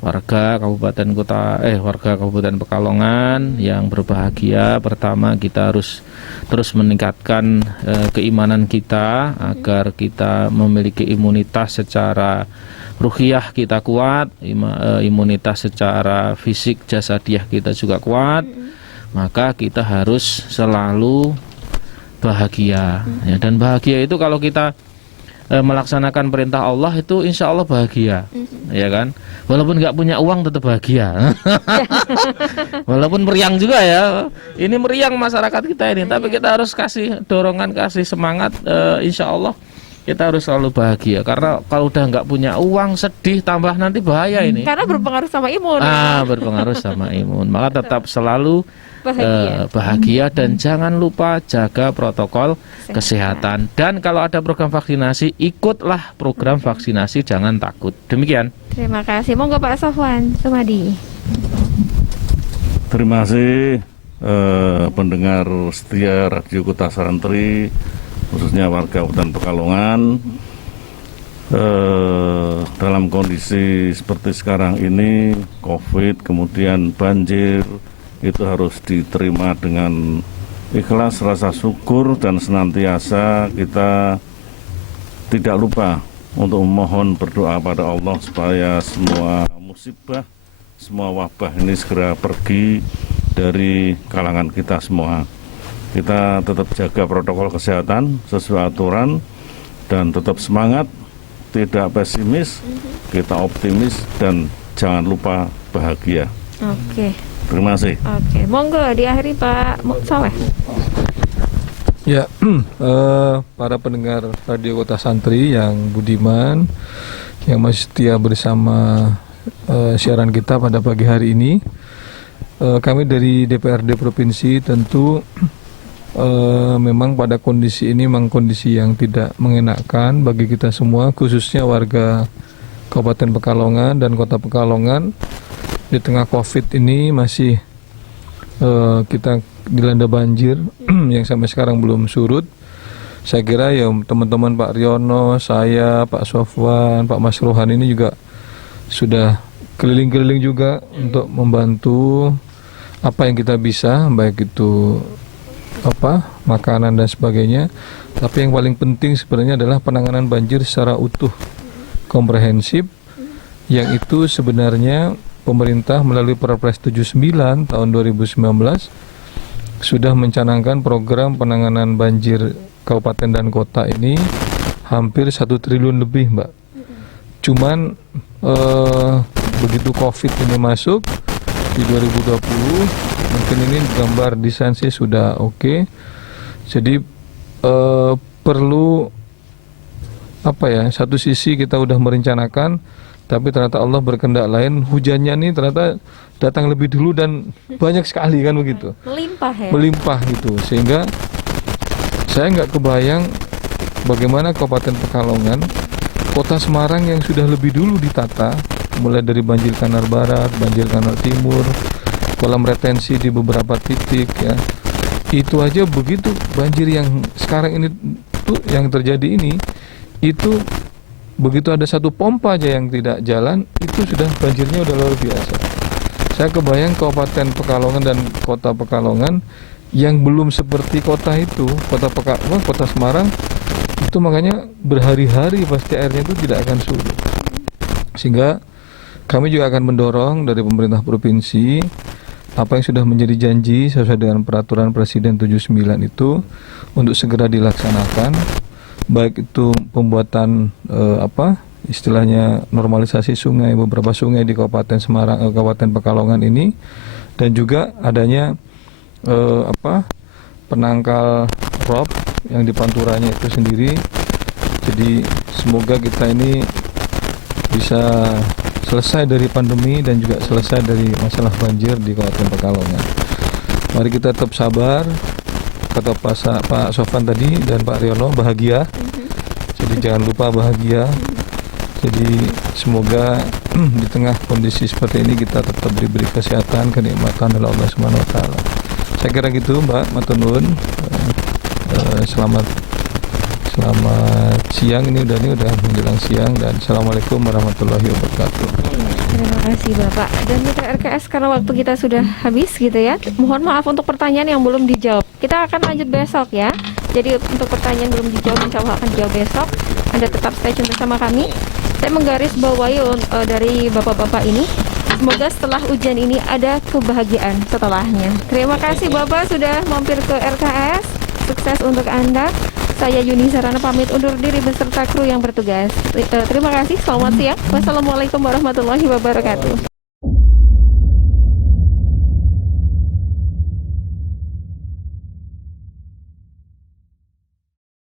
warga Kabupaten Pekalongan yang berbahagia, pertama kita harus terus meningkatkan keimanan kita agar kita memiliki imunitas secara ruhiyah kita kuat, imunitas secara fisik jasadiah kita juga kuat. Maka kita harus selalu bahagia ya, dan bahagia itu kalau kita melaksanakan perintah Allah itu insya Allah bahagia ya kan, walaupun nggak punya uang tetap bahagia. Walaupun meriang juga ya, ini meriang masyarakat kita ini, tapi kita harus kasih dorongan, kasih semangat, insya Allah kita harus selalu bahagia. Karena kalau udah nggak punya uang, sedih, tambah nanti bahaya ini. Karena berpengaruh sama imun. Berpengaruh sama imun. Maka tetap selalu bahagia dan jangan lupa jaga protokol kesehatan. Dan kalau ada program vaksinasi, ikutlah program vaksinasi, jangan takut. Demikian. Terima kasih. Monggo Pak Sofwan Sumadi. Terima kasih pendengar setia Radio Kota Santri, khususnya warga Kabupaten Pekalongan. Dalam kondisi seperti sekarang ini, COVID, kemudian banjir, itu harus diterima dengan ikhlas, rasa syukur, dan senantiasa kita tidak lupa untuk memohon berdoa pada Allah supaya semua musibah semua wabah ini segera pergi dari kalangan kita semua. Kita tetap jaga protokol kesehatan sesuai aturan dan tetap semangat, tidak pesimis, kita optimis dan jangan lupa bahagia. Oke. Terima kasih. Oke, monggo diakhiri Pak Saleh. Ya, para pendengar Radio Kota Santri yang budiman, yang masih setia bersama siaran kita pada pagi hari ini, kami dari DPRD Provinsi tentu memang pada kondisi ini memang kondisi yang tidak mengenakan bagi kita semua, khususnya warga Kabupaten Pekalongan dan Kota Pekalongan. Di tengah COVID ini masih kita dilanda banjir yang sampai sekarang belum surut. Saya kira ya teman-teman Pak Riono, saya, Pak Sofwan, Pak Mas Rohan ini juga sudah keliling-keliling juga untuk membantu apa yang kita bisa, baik itu makanan dan sebagainya. Tapi yang paling penting sebenarnya adalah penanganan banjir secara utuh, komprehensif, yang itu sebenarnya pemerintah melalui Perpres 79 tahun 2019 sudah mencanangkan program penanganan banjir kabupaten dan kota ini hampir 1 triliun lebih, Mbak. Cuman begitu COVID ini masuk di 2020, mungkin ini gambar desain sih sudah oke. Jadi perlu satu sisi kita udah merencanakan, tapi ternyata Allah berkehendak lain, hujannya nih ternyata datang lebih dulu dan banyak sekali kan begitu. Melimpah ya. Melimpah gitu, sehingga saya nggak kebayang bagaimana Kabupaten Pekalongan, Kota Semarang yang sudah lebih dulu ditata, mulai dari banjir kanal barat, banjir kanal timur, kolam retensi di beberapa titik ya. Itu aja begitu banjir yang sekarang ini tuh yang terjadi ini, itu begitu ada satu pompa aja yang tidak jalan, itu sudah banjirnya udah luar biasa. Saya kebayang Kabupaten Pekalongan dan Kota Pekalongan yang belum seperti kota itu, Kota Semarang, itu makanya berhari-hari pasti airnya itu tidak akan surut. Sehingga kami juga akan mendorong dari pemerintah provinsi apa yang sudah menjadi janji sesuai dengan peraturan Presiden 79 itu untuk segera dilaksanakan, baik itu pembuatan istilahnya normalisasi sungai, beberapa sungai di Kabupaten Semarang, Kabupaten Pekalongan ini, dan juga adanya penangkal rob yang di panturanya itu sendiri. Jadi semoga kita ini bisa selesai dari pandemi dan juga selesai dari masalah banjir di Kabupaten Pekalongan. Mari kita tetap sabar, kata Pak Sofan tadi dan Pak Riono, bahagia. Jadi jangan lupa bahagia. Jadi semoga di tengah kondisi seperti ini kita tetap diberi kesehatan, kenikmatan oleh Allah Subhanahu wa taala. Saya kira gitu, Mbak, matur nuwun. Selamat siang, ini udah menjelang siang, dan assalamualaikum warahmatullahi wabarakatuh. Terima kasih Bapak dan Mitra RKS, karena waktu kita sudah habis gitu ya. Mohon maaf untuk pertanyaan yang belum dijawab. Kita akan lanjut besok ya. Jadi untuk pertanyaan belum dijawab, insya Allah akan dijawab besok. Anda tetap stay tune bersama kami. Saya menggaris bawahi dari bapak-bapak ini, semoga setelah ujian ini ada kebahagiaan setelahnya. Terima kasih Bapak sudah mampir ke RKS. Sukses untuk Anda. Saya Yuni Sarana pamit undur diri beserta kru yang bertugas. Terima kasih, selamat siang. Wassalamualaikum warahmatullahi wabarakatuh.